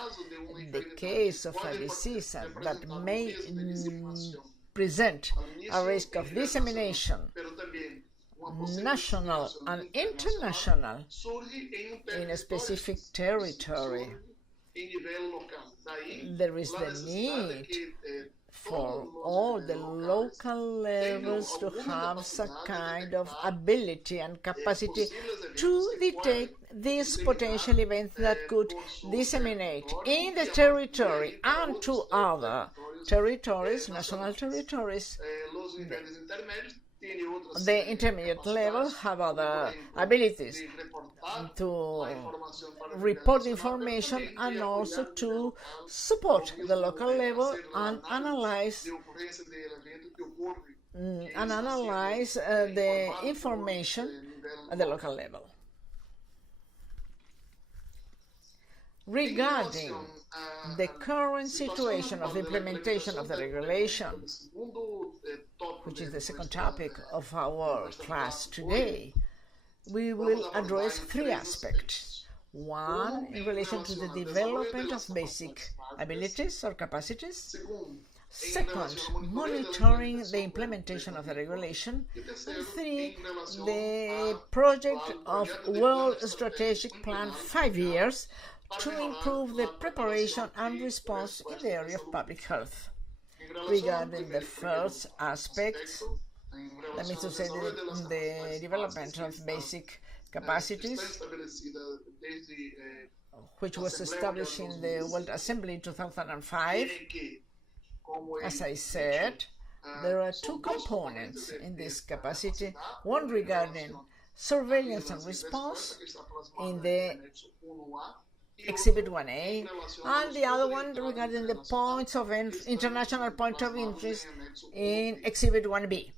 the case of a disease that may present a risk of dissemination, national and international, in a specific territory, there is the need for all the local levels to have some kind of ability and capacity to detect these potential events that could disseminate in the territory and to other territories, national territories. The intermediate level have other abilities to report information and also to support the local level and analyze the information at the local level. Regarding the current situation of the implementation of the regulation, which is the second topic of our class today, we will address 3 aspects. One, in relation to the development of basic abilities or capacities. Second, monitoring the implementation of the regulation. And 3, the project of World Strategic Plan 5 years to improve the preparation and response in the area of public health. Regarding the first aspect, let me to say the development of basic capacities, which was established in the World Assembly in 2005. As I said, there are 2 components in this capacity, one regarding surveillance and response in the Exhibit 1A, and the other one regarding the points of international point of interest in Exhibit 1B.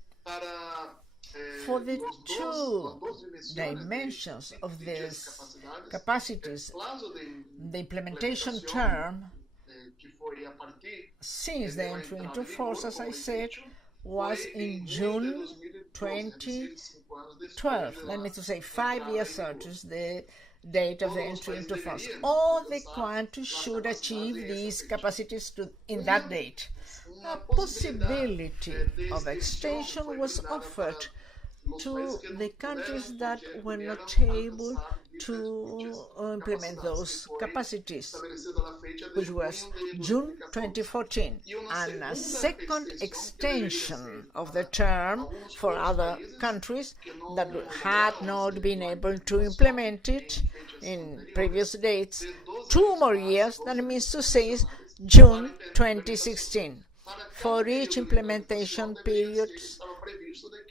For the 2 dimensions of these capacities, the implementation term, since the entry into force, as I said, was in June 2012. Let me to say 5 years after the date of the entry into force. All the countries should achieve these capacities in that date. A possibility of extension was offered to the countries that were not able to implement those capacities, which was June 2014, and a second extension of the term for other countries that had not been able to implement it in previous dates. 2 more years, that means to say is June 2016. For each implementation period,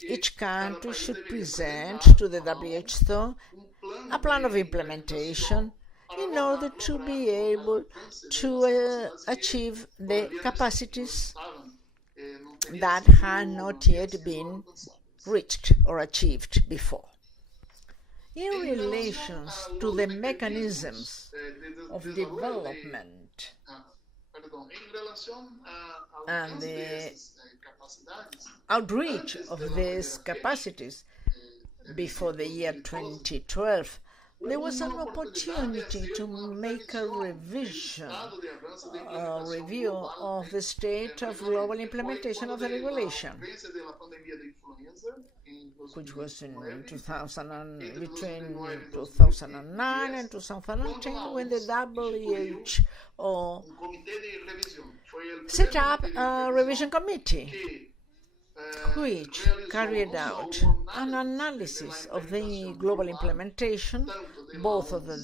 each country should present to the WHO a plan of implementation in order to be able to achieve the capacities that had not yet been reached or achieved before. In relation to the mechanisms of development and the outreach of these capacities before the year 2012, there was an opportunity to make a review of the state of global implementation of the regulation, which was between 2009 and 2010, when the WHO set up a revision committee which carried out an analysis of the global implementation, both of the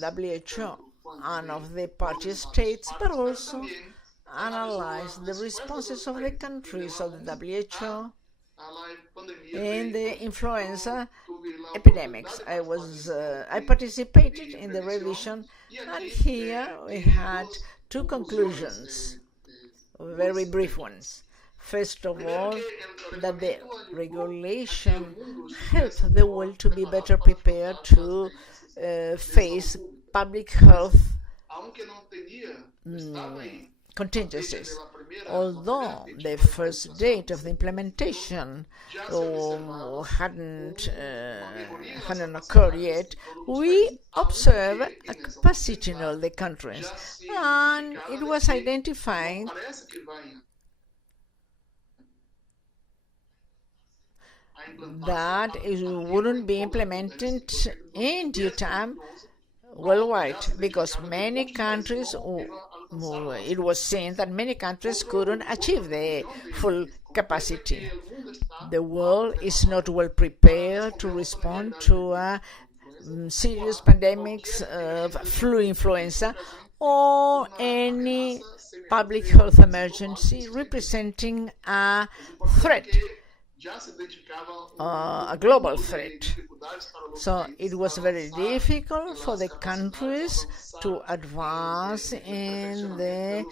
WHO and of the party states, but also analyzed the responses of the countries of the WHO in the influenza epidemics. I participated in the revision, and here we had two conclusions, very brief ones. First of all, that the regulation helped the world to be better prepared to face public health contingencies. Although the first date of the implementation hadn't occurred yet, we observed a capacity in all the countries, and it was identifying that it wouldn't be implemented in due time worldwide, because many countries, it was seen that many countries couldn't achieve the full capacity. The world is not well prepared to respond to serious pandemics of flu influenza or any public health emergency representing a threat, a global threat. So it was very difficult for the countries to advance in the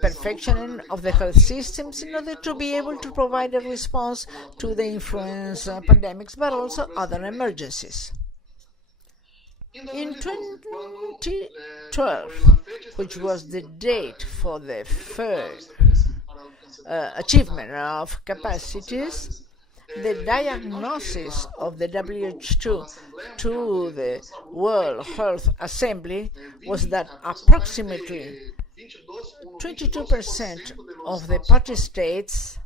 perfectioning of the health systems in order to be able to provide a response to the influenza pandemics, but also other emergencies. In 2012, which was the date for the first achievement of capacities, the diagnosis of the WHO to the World Health Assembly was that approximately 22% of the party states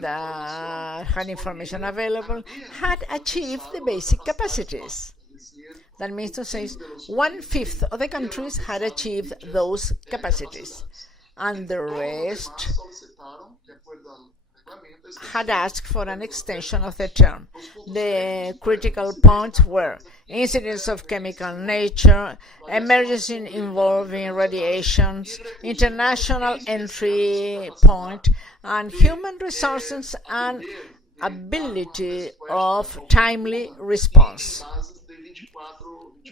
that had information available had achieved the basic capacities. That means to say 1/5 of the countries had achieved those capacities, and the rest had asked for an extension of the term. The critical points were incidents of chemical nature, emergency involving radiations, international entry point, and human resources and ability of timely response.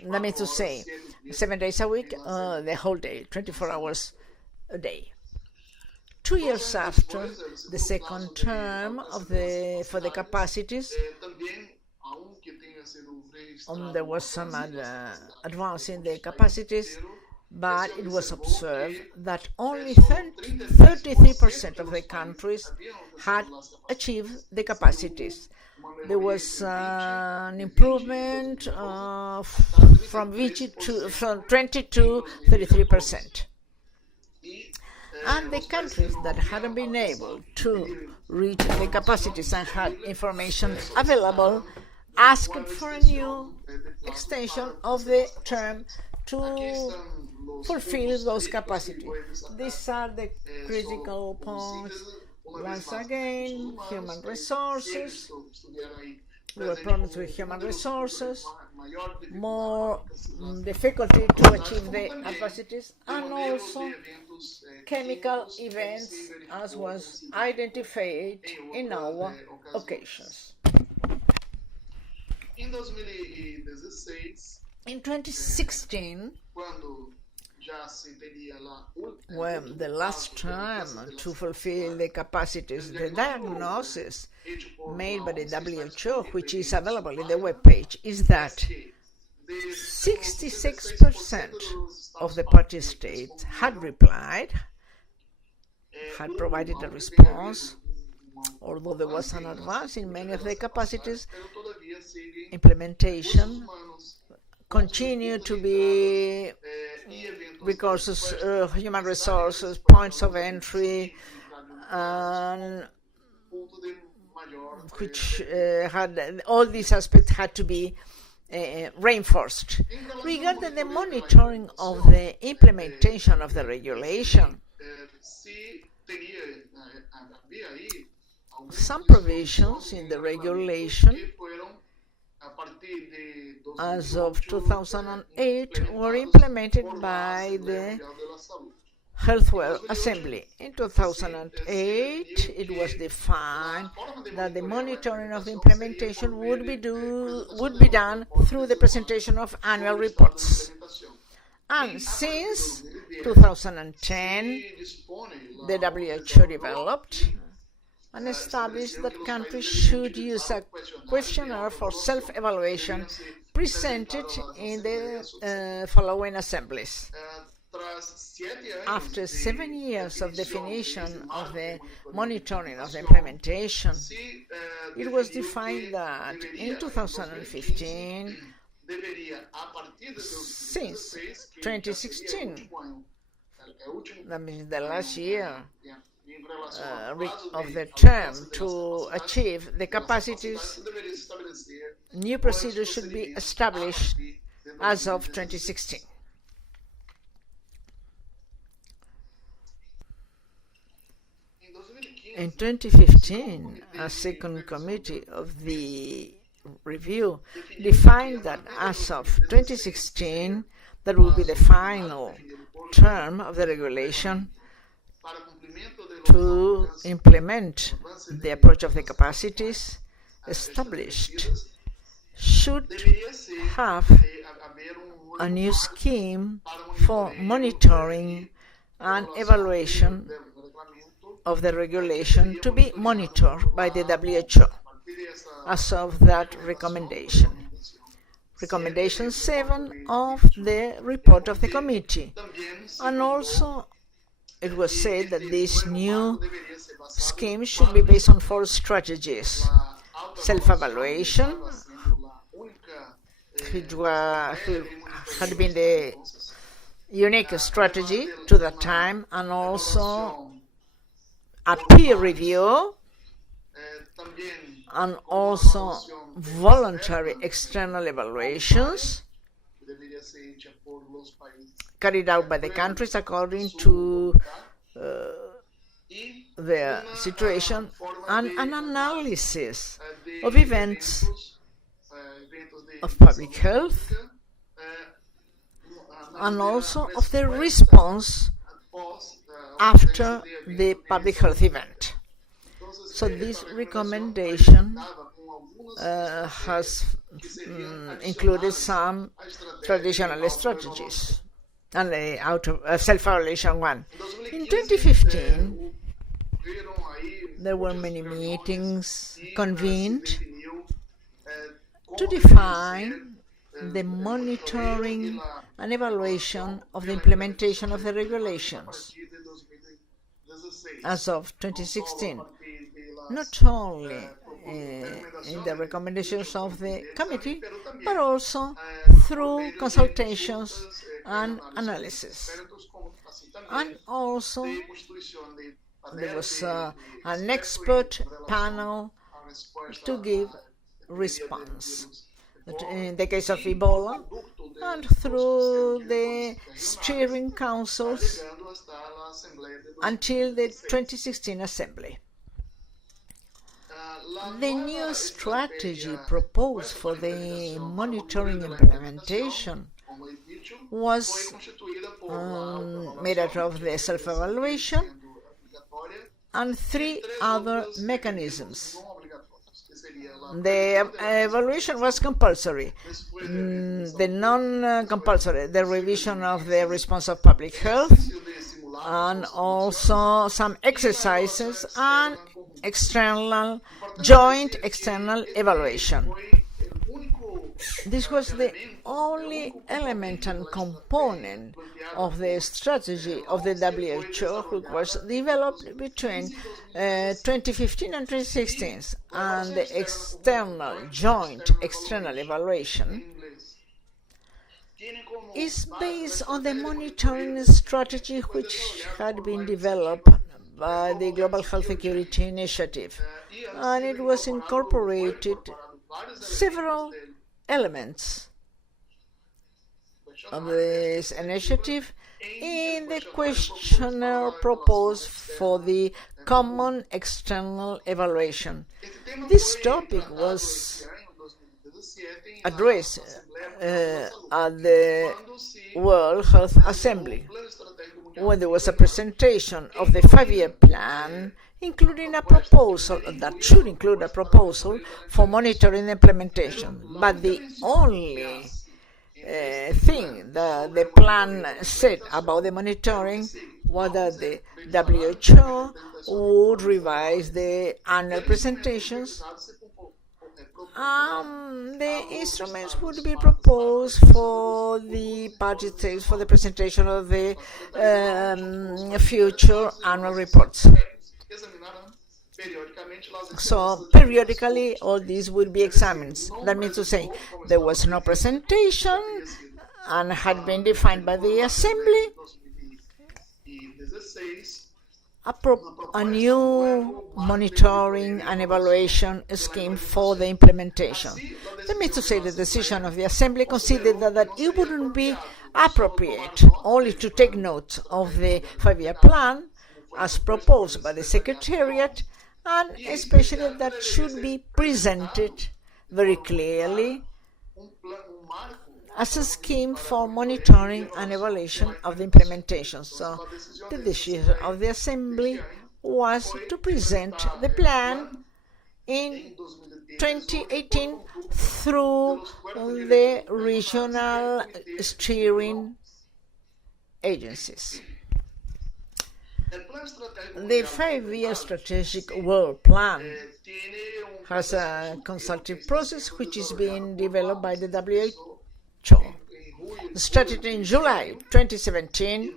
That means to say 7 days a week, the whole day, 24 hours a day. 2 years after the second term for the capacities, there was some advance in the capacities, but it was observed that only 33% of the countries had achieved the capacities. There was an improvement from 20 to 33%. And the countries that hadn't been able to reach the capacities and had information available asked for a new extension of the term to fulfill those capacities. These are the critical points. Once again, human resources. We were problems with human resources, more difficulty to achieve the capacities, and also chemical events, as was identified in our occasions. In 2016, when the last time to fulfill the capacities, the diagnosis made by the WHO, which is available in the webpage, is that 66% of the party states had replied, had provided a response, although there was an advance in many of the capacities. Implementation continue to be resources, human resources, points of entry, which had all these aspects had to be reinforced. Regarding the monitoring of the implementation of the regulation, some provisions in the regulation as of 2008 were implemented by the Health Assembly. In 2008, it was defined that the monitoring of the implementation would be done through the presentation of annual reports. And since 2010, the WHO developed and established that countries should use a questionnaire for self-evaluation presented in the following assemblies. After 7 years of definition of the monitoring of the implementation, it was defined that in 2015, since 2016, that means the last year of the term, to achieve the capacities, new procedures should be established as of 2016. In 2015, a second committee of the review defined that as of 2016, that will be the final term of the regulation to implement the approach of the capacities established should have a new scheme for monitoring and evaluation of the regulation to be monitored by the WHO as of that recommendation. Recommendation 7 of the report of the committee. And also it was said that this new scheme should be based on 4 strategies. Self-evaluation, which had been the unique strategy to that time, and also a peer review, and also voluntary external evaluations carried out by the countries according to their situation, and an analysis of events of public health and also of the response after the public health event. So this recommendation has included some traditional strategies and the self-evaluation one. In 2015, there were many meetings convened to define the monitoring and evaluation of the implementation of the regulations as of 2016, not only in the recommendations of the committee, but also through consultations and analysis. And also there was an expert panel to give response in the case of Ebola, and through the steering councils until the 2016 assembly. The new strategy proposed for the monitoring implementation was made out of the self-evaluation and 3 other mechanisms The evaluation was compulsory. The non-compulsory, the revision of the response of public health, and also some exercises and joint external evaluation. This was the only element and component of the strategy of the WHO, which was developed between 2015 and 2016, and the joint external evaluation is based on the monitoring strategy which had been developed by the Global Health Security Initiative, and it was incorporated several elements of this initiative in the questionnaire proposed for the common external evaluation. This topic was addressed at the World Health Assembly, when there was a presentation of the 5-year plan, including a proposal that should include a proposal for monitoring the implementation. But the only thing that the plan said about the monitoring was that the WHO would revise the annual presentations. The instruments would be proposed for the party states for the presentation of the future annual reports. So periodically all these would be examined. That means to say there was no presentation and had been defined by the Assembly a new monitoring and evaluation scheme for the implementation. That means to say the decision of the Assembly considered that it wouldn't be appropriate only to take note of the 5-year plan as proposed by the Secretariat, and especially that should be presented very clearly as a scheme for monitoring and evaluation of the implementation. So the decision of the Assembly was to present the plan in 2018 through the regional steering agencies. The 5-year strategic world plan has a consultative process which is being developed by the WHO. Started in July 2017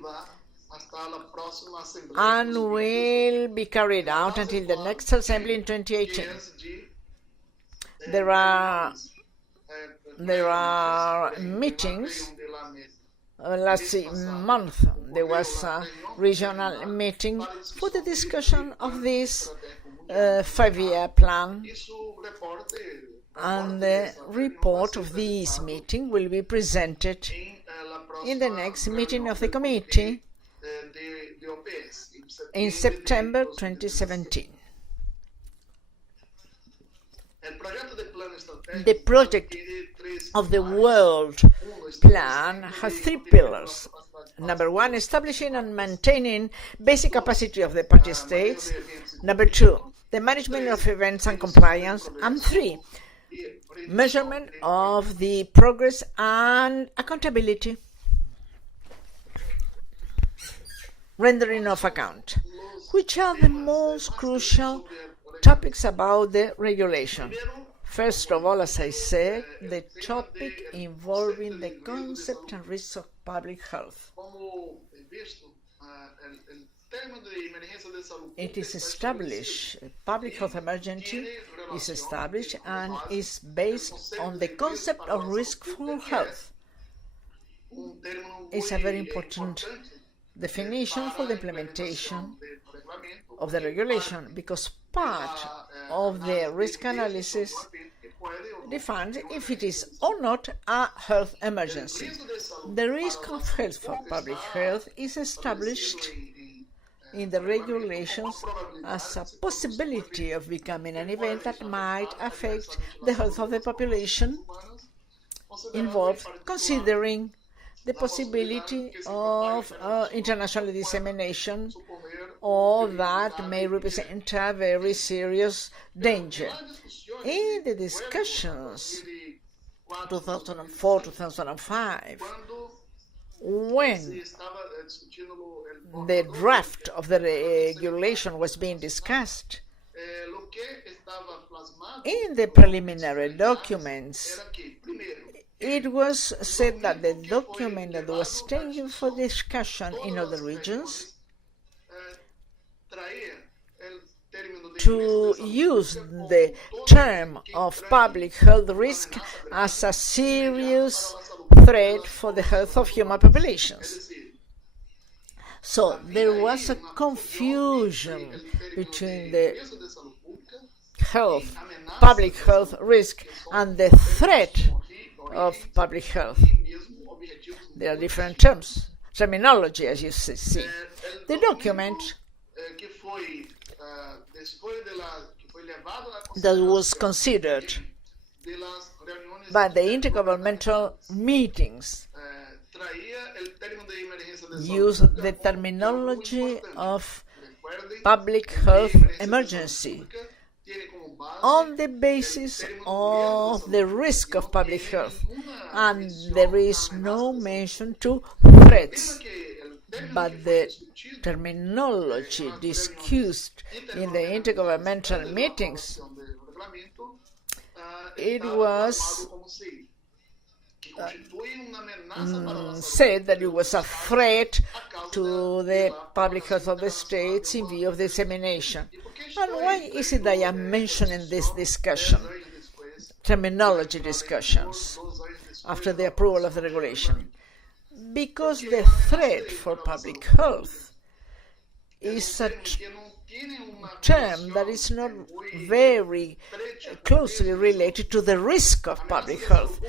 and will be carried out until the next assembly in 2018. There are meetings. Last month there was a regional meeting for the discussion of this 5-year plan, and the report of this meeting will be presented in the next meeting of the committee in September 2017. The project of the World Plan has 3 pillars. Number 1, establishing and maintaining basic capacity of the party states. Number 2, the management of events and compliance. And 3, measurement of the progress and accountability. Rendering of account, which are the most crucial topics about the regulation. First of all, as I said, the topic involving the concept and risks of public health. It is established, public health emergency is established and is based on the concept of risk for health. It's a very important definition for the implementation of the regulation, because part of the risk analysis defines if it is or not a health emergency. The risk of health for public health is established in the regulations as a possibility of becoming an event that might affect the health of the population involved, considering the possibility of international dissemination or that may represent a very serious danger. In the discussions 2004-2005, when the draft of the regulation was being discussed, in the preliminary documents, it was said that the document that was taken for discussion in other regions to use the term of public health risk as a serious threat for the health of human populations. So there was a confusion between the public health risk and the threat of public health. There are different terminology, as you see. The document that was considered by the intergovernmental meetings used the terminology of public health emergency on the basis of the risk of public health, and there is no mention to threats. But the terminology discussed in the intergovernmental meetings, it was said that it was a threat to the public health of the states in view of dissemination. And why is it that I am mentioning this discussion, terminology discussions, after the approval of the regulation? Because the threat for public health is a term that is not very closely related to the risk of public health.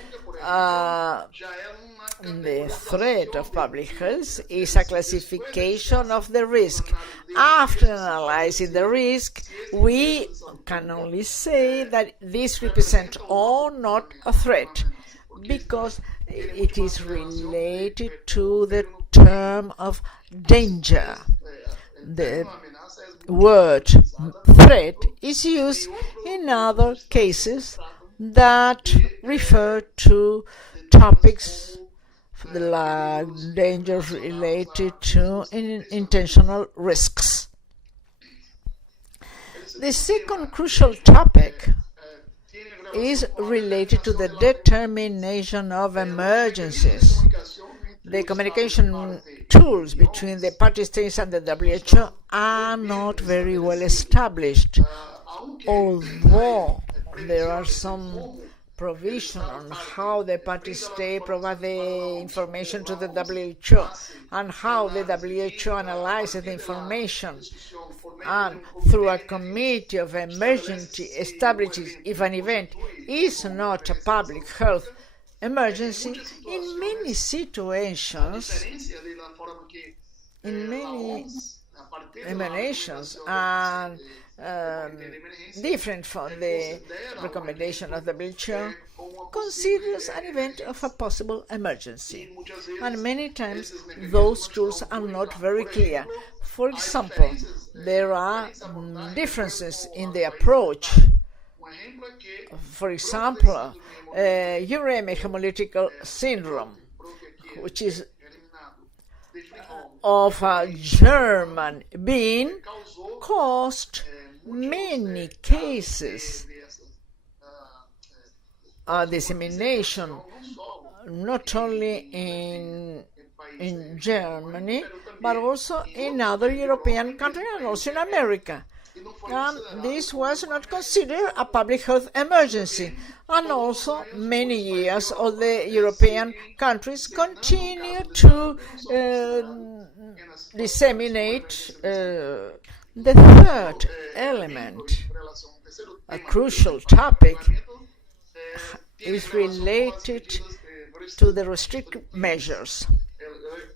The threat of public health is a classification of the risk. After analyzing the risk, we can only say that this represents or not a threat, because it is related to the term of danger. The word threat is used in other cases that refer to topics like dangers related to intentional risks. The second crucial topic is related to the determination of emergencies. The communication tools between the party states and the WHO are not very well established, although there are some provision on how the party state provide the information to the WHO and how the WHO analyzes the information, and through a committee of emergency establishes if an event is not a public health emergency. In many situations, in many emanations, and different from the recommendation of the WHO, considers an event of a possible emergency. And many times those tools are not very clear. For example, there are differences in the approach. For example, uremic hemolytic syndrome, which is of a German being, caused many cases dissemination, not only in Germany, but also in other European countries and also in America. This was not considered a public health emergency. And also, many years, all the European countries continue to disseminate the third element. A crucial topic is related to the restrictive measures.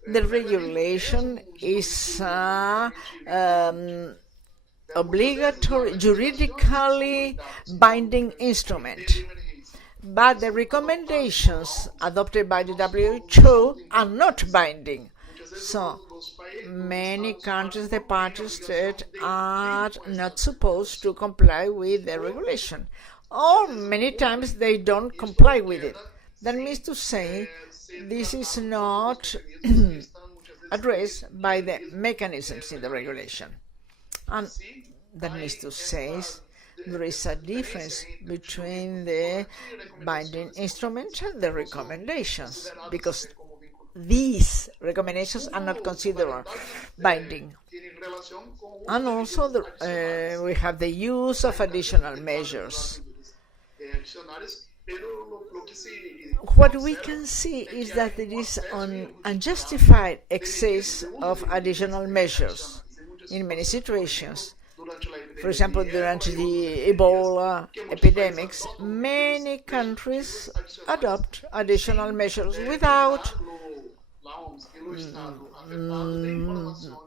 The regulation is obligatory, juridically binding instrument, but the recommendations adopted by the WHO are not binding. So, many countries, the party state, are not supposed to comply with the regulation, or many times they don't comply with it. That means to say, this is not addressed by the mechanisms in the regulation. And that means to say, there is a difference between the binding instruments and the recommendations, because these recommendations are not considered binding. And also we have the use of additional measures. What we can see is that there is an unjustified excess of additional measures in many situations. For example, during the Ebola epidemics, many countries adopt additional measures without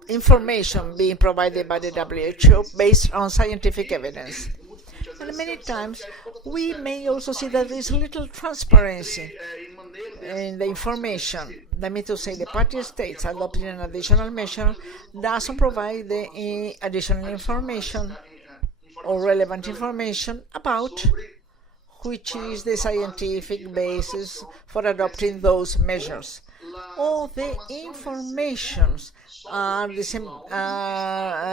information being provided by the WHO based on scientific evidence. And many times we may also see that there is little transparency in the information. That means to say the party states adopting an additional measure doesn't provide the additional information or relevant information about which is the scientific basis for adopting those measures. All the informations are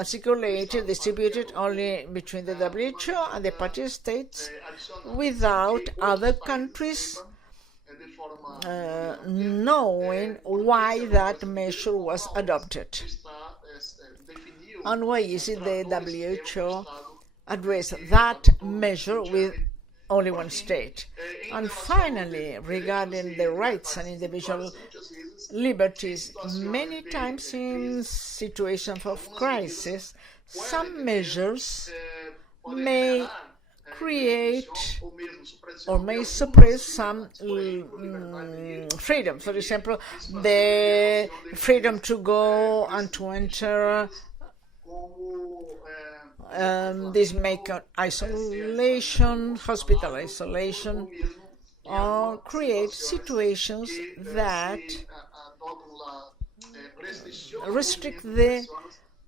circulated, distributed only between the WHO and the party states without other countries knowing why that measure was adopted. And why is it the WHO addressed that measure with only one state? And finally, regarding the rights and individual liberties, many times in situations of crisis, some measures may create or may suppress some freedom. For example, the freedom to go and to enter. This may isolation, hospital isolation, or create situations that restrict the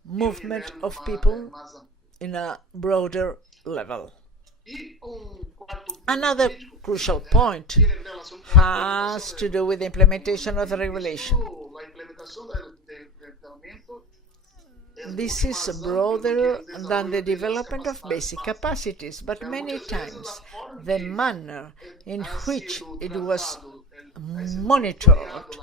movement of people in a broader level. Another crucial point has to do with the implementation of the regulation. This is broader than the development of basic capacities, but many times the manner in which it was monitored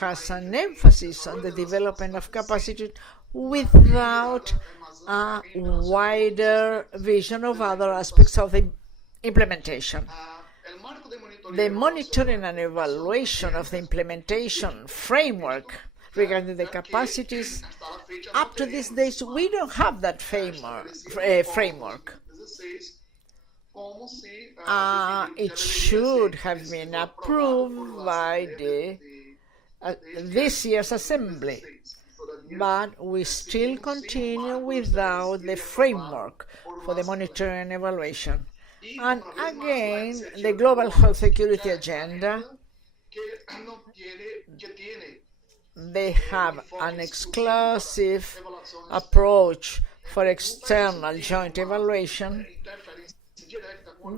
has an emphasis on the development of capacity without a wider vision of other aspects of the implementation. The monitoring and evaluation of the implementation framework regarding the capacities, up to these days, we don't have that framework. It should have been approved by this year's assembly, but we still continue without the framework for the monitoring and evaluation. And again, the Global Health Security Agenda, they have an exclusive approach for external joint evaluation.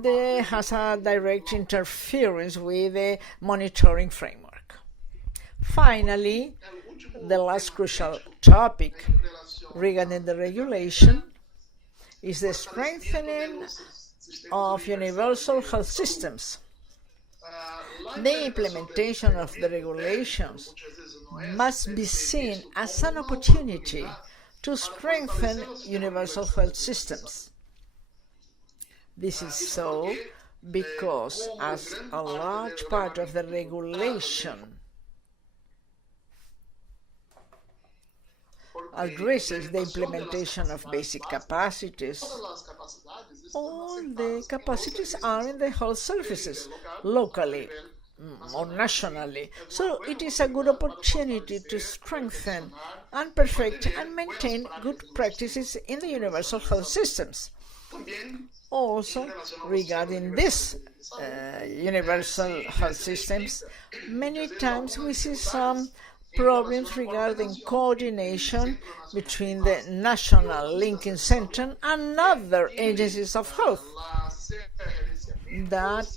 There has a direct interference with the monitoring framework. Finally, the last crucial topic regarding the regulation is the strengthening of universal health systems. The implementation of the regulations must be seen as an opportunity to strengthen universal health systems. This is so because as a large part of the regulation addresses the implementation of basic capacities, all the capacities are in the health services, locally or nationally. So it is a good opportunity to strengthen and perfect and maintain good practices in the universal health systems. Also, regarding this universal health systems, many times we see some problems regarding coordination between the National Linking Center and other agencies of health that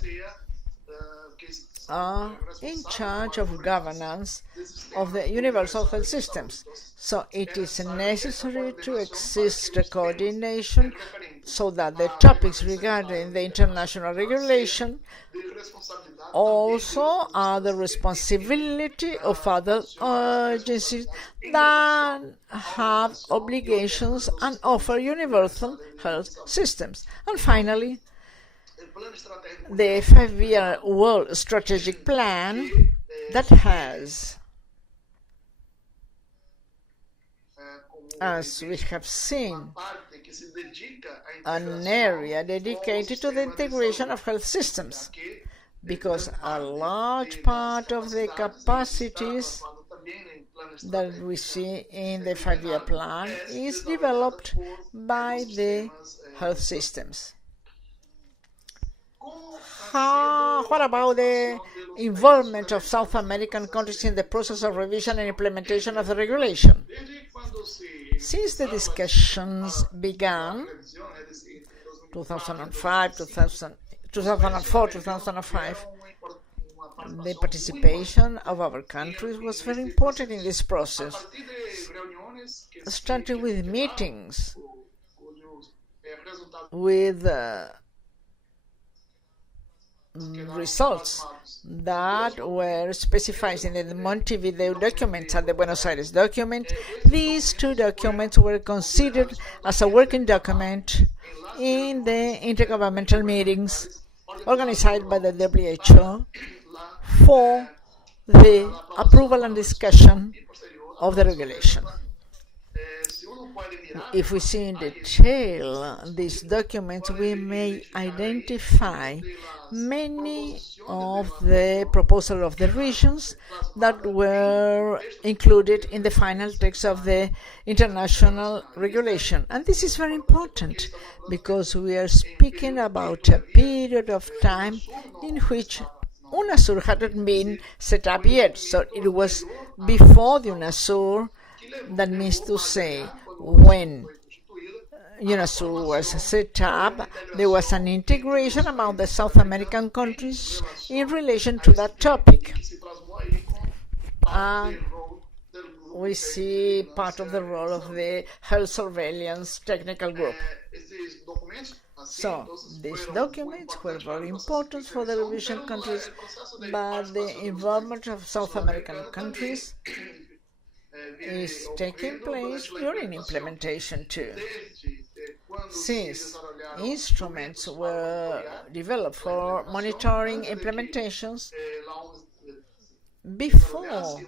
are in charge of governance of the universal health systems. So it is necessary to exist a coordination so that the topics regarding the international regulation also are the responsibility of other agencies that have obligations and offer universal health systems. And finally, the 5-year World Strategic Plan that has, as we have seen, an area dedicated to the integration of health systems, because a large part of the capacities that we see in the 5-year plan is developed by the health systems. What about the involvement of South American countries in the process of revision and implementation of the regulation? Since the discussions began 2004, 2005, the participation of our countries was very important in this process, starting with meetings with results that were specified in the Montevideo document and the Buenos Aires document. These two documents were considered as a working document in the intergovernmental meetings organized by the WHO for the approval and discussion of the regulation. If we see in detail these documents, we may identify many of the proposals of the regions that were included in the final text of the international regulation. And this is very important because we are speaking about a period of time in which Unasur hadn't been set up yet. So it was before the Unasur, that means to say, when Unasur was set up, there was an integration among the South American countries in relation to that topic. We see part of the role of the health surveillance technical group. So these documents were very important for the revision countries, but the involvement of South American countries is taking place during implementation too. Since instruments were developed for monitoring implementations before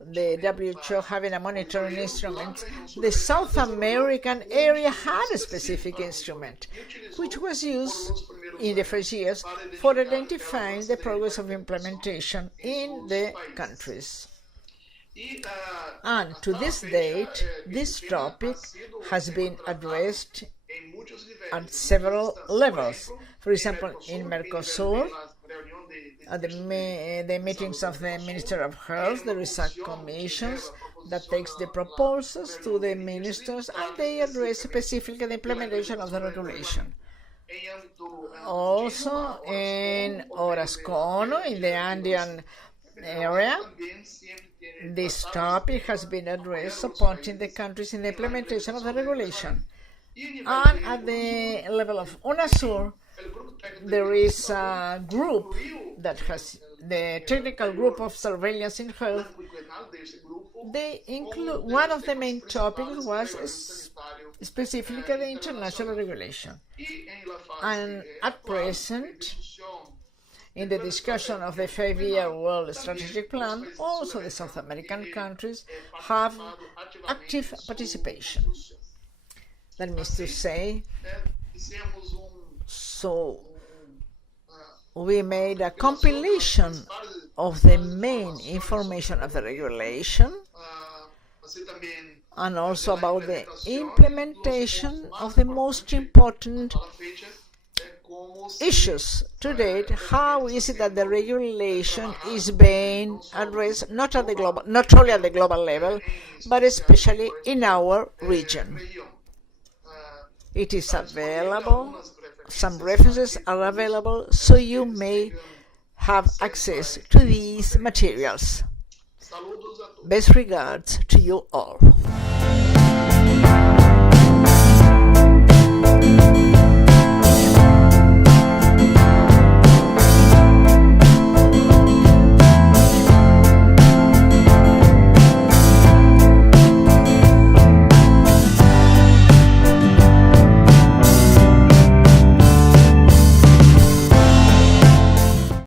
the WHO having a monitoring instrument, the South American area had a specific instrument which was used in the first years for identifying the progress of implementation in the countries. And to this date, this topic has been addressed at several levels. For example, in Mercosur, at the meetings of the Minister of Health, there is a commission that takes the proposals to the ministers and they address specifically the implementation of the regulation. Also, in Orascono, in the Andean area, this topic has been addressed, supporting the countries in the implementation of the regulation. And at the level of Unasur, there is a group that has the technical group of surveillance in health. They include, one of the main topics was specifically the international regulation. And at present, in the discussion of the 5-year World Strategic Plan, also the South American countries have active participation. That means to say, so we made a compilation of the main information of the regulation. and also about the implementation of the most important issues to date. How is it that the regulation is being addressed not only at the global level, but especially in our region? It is available, some references are available, so you may have access to these materials. Best regards to you all.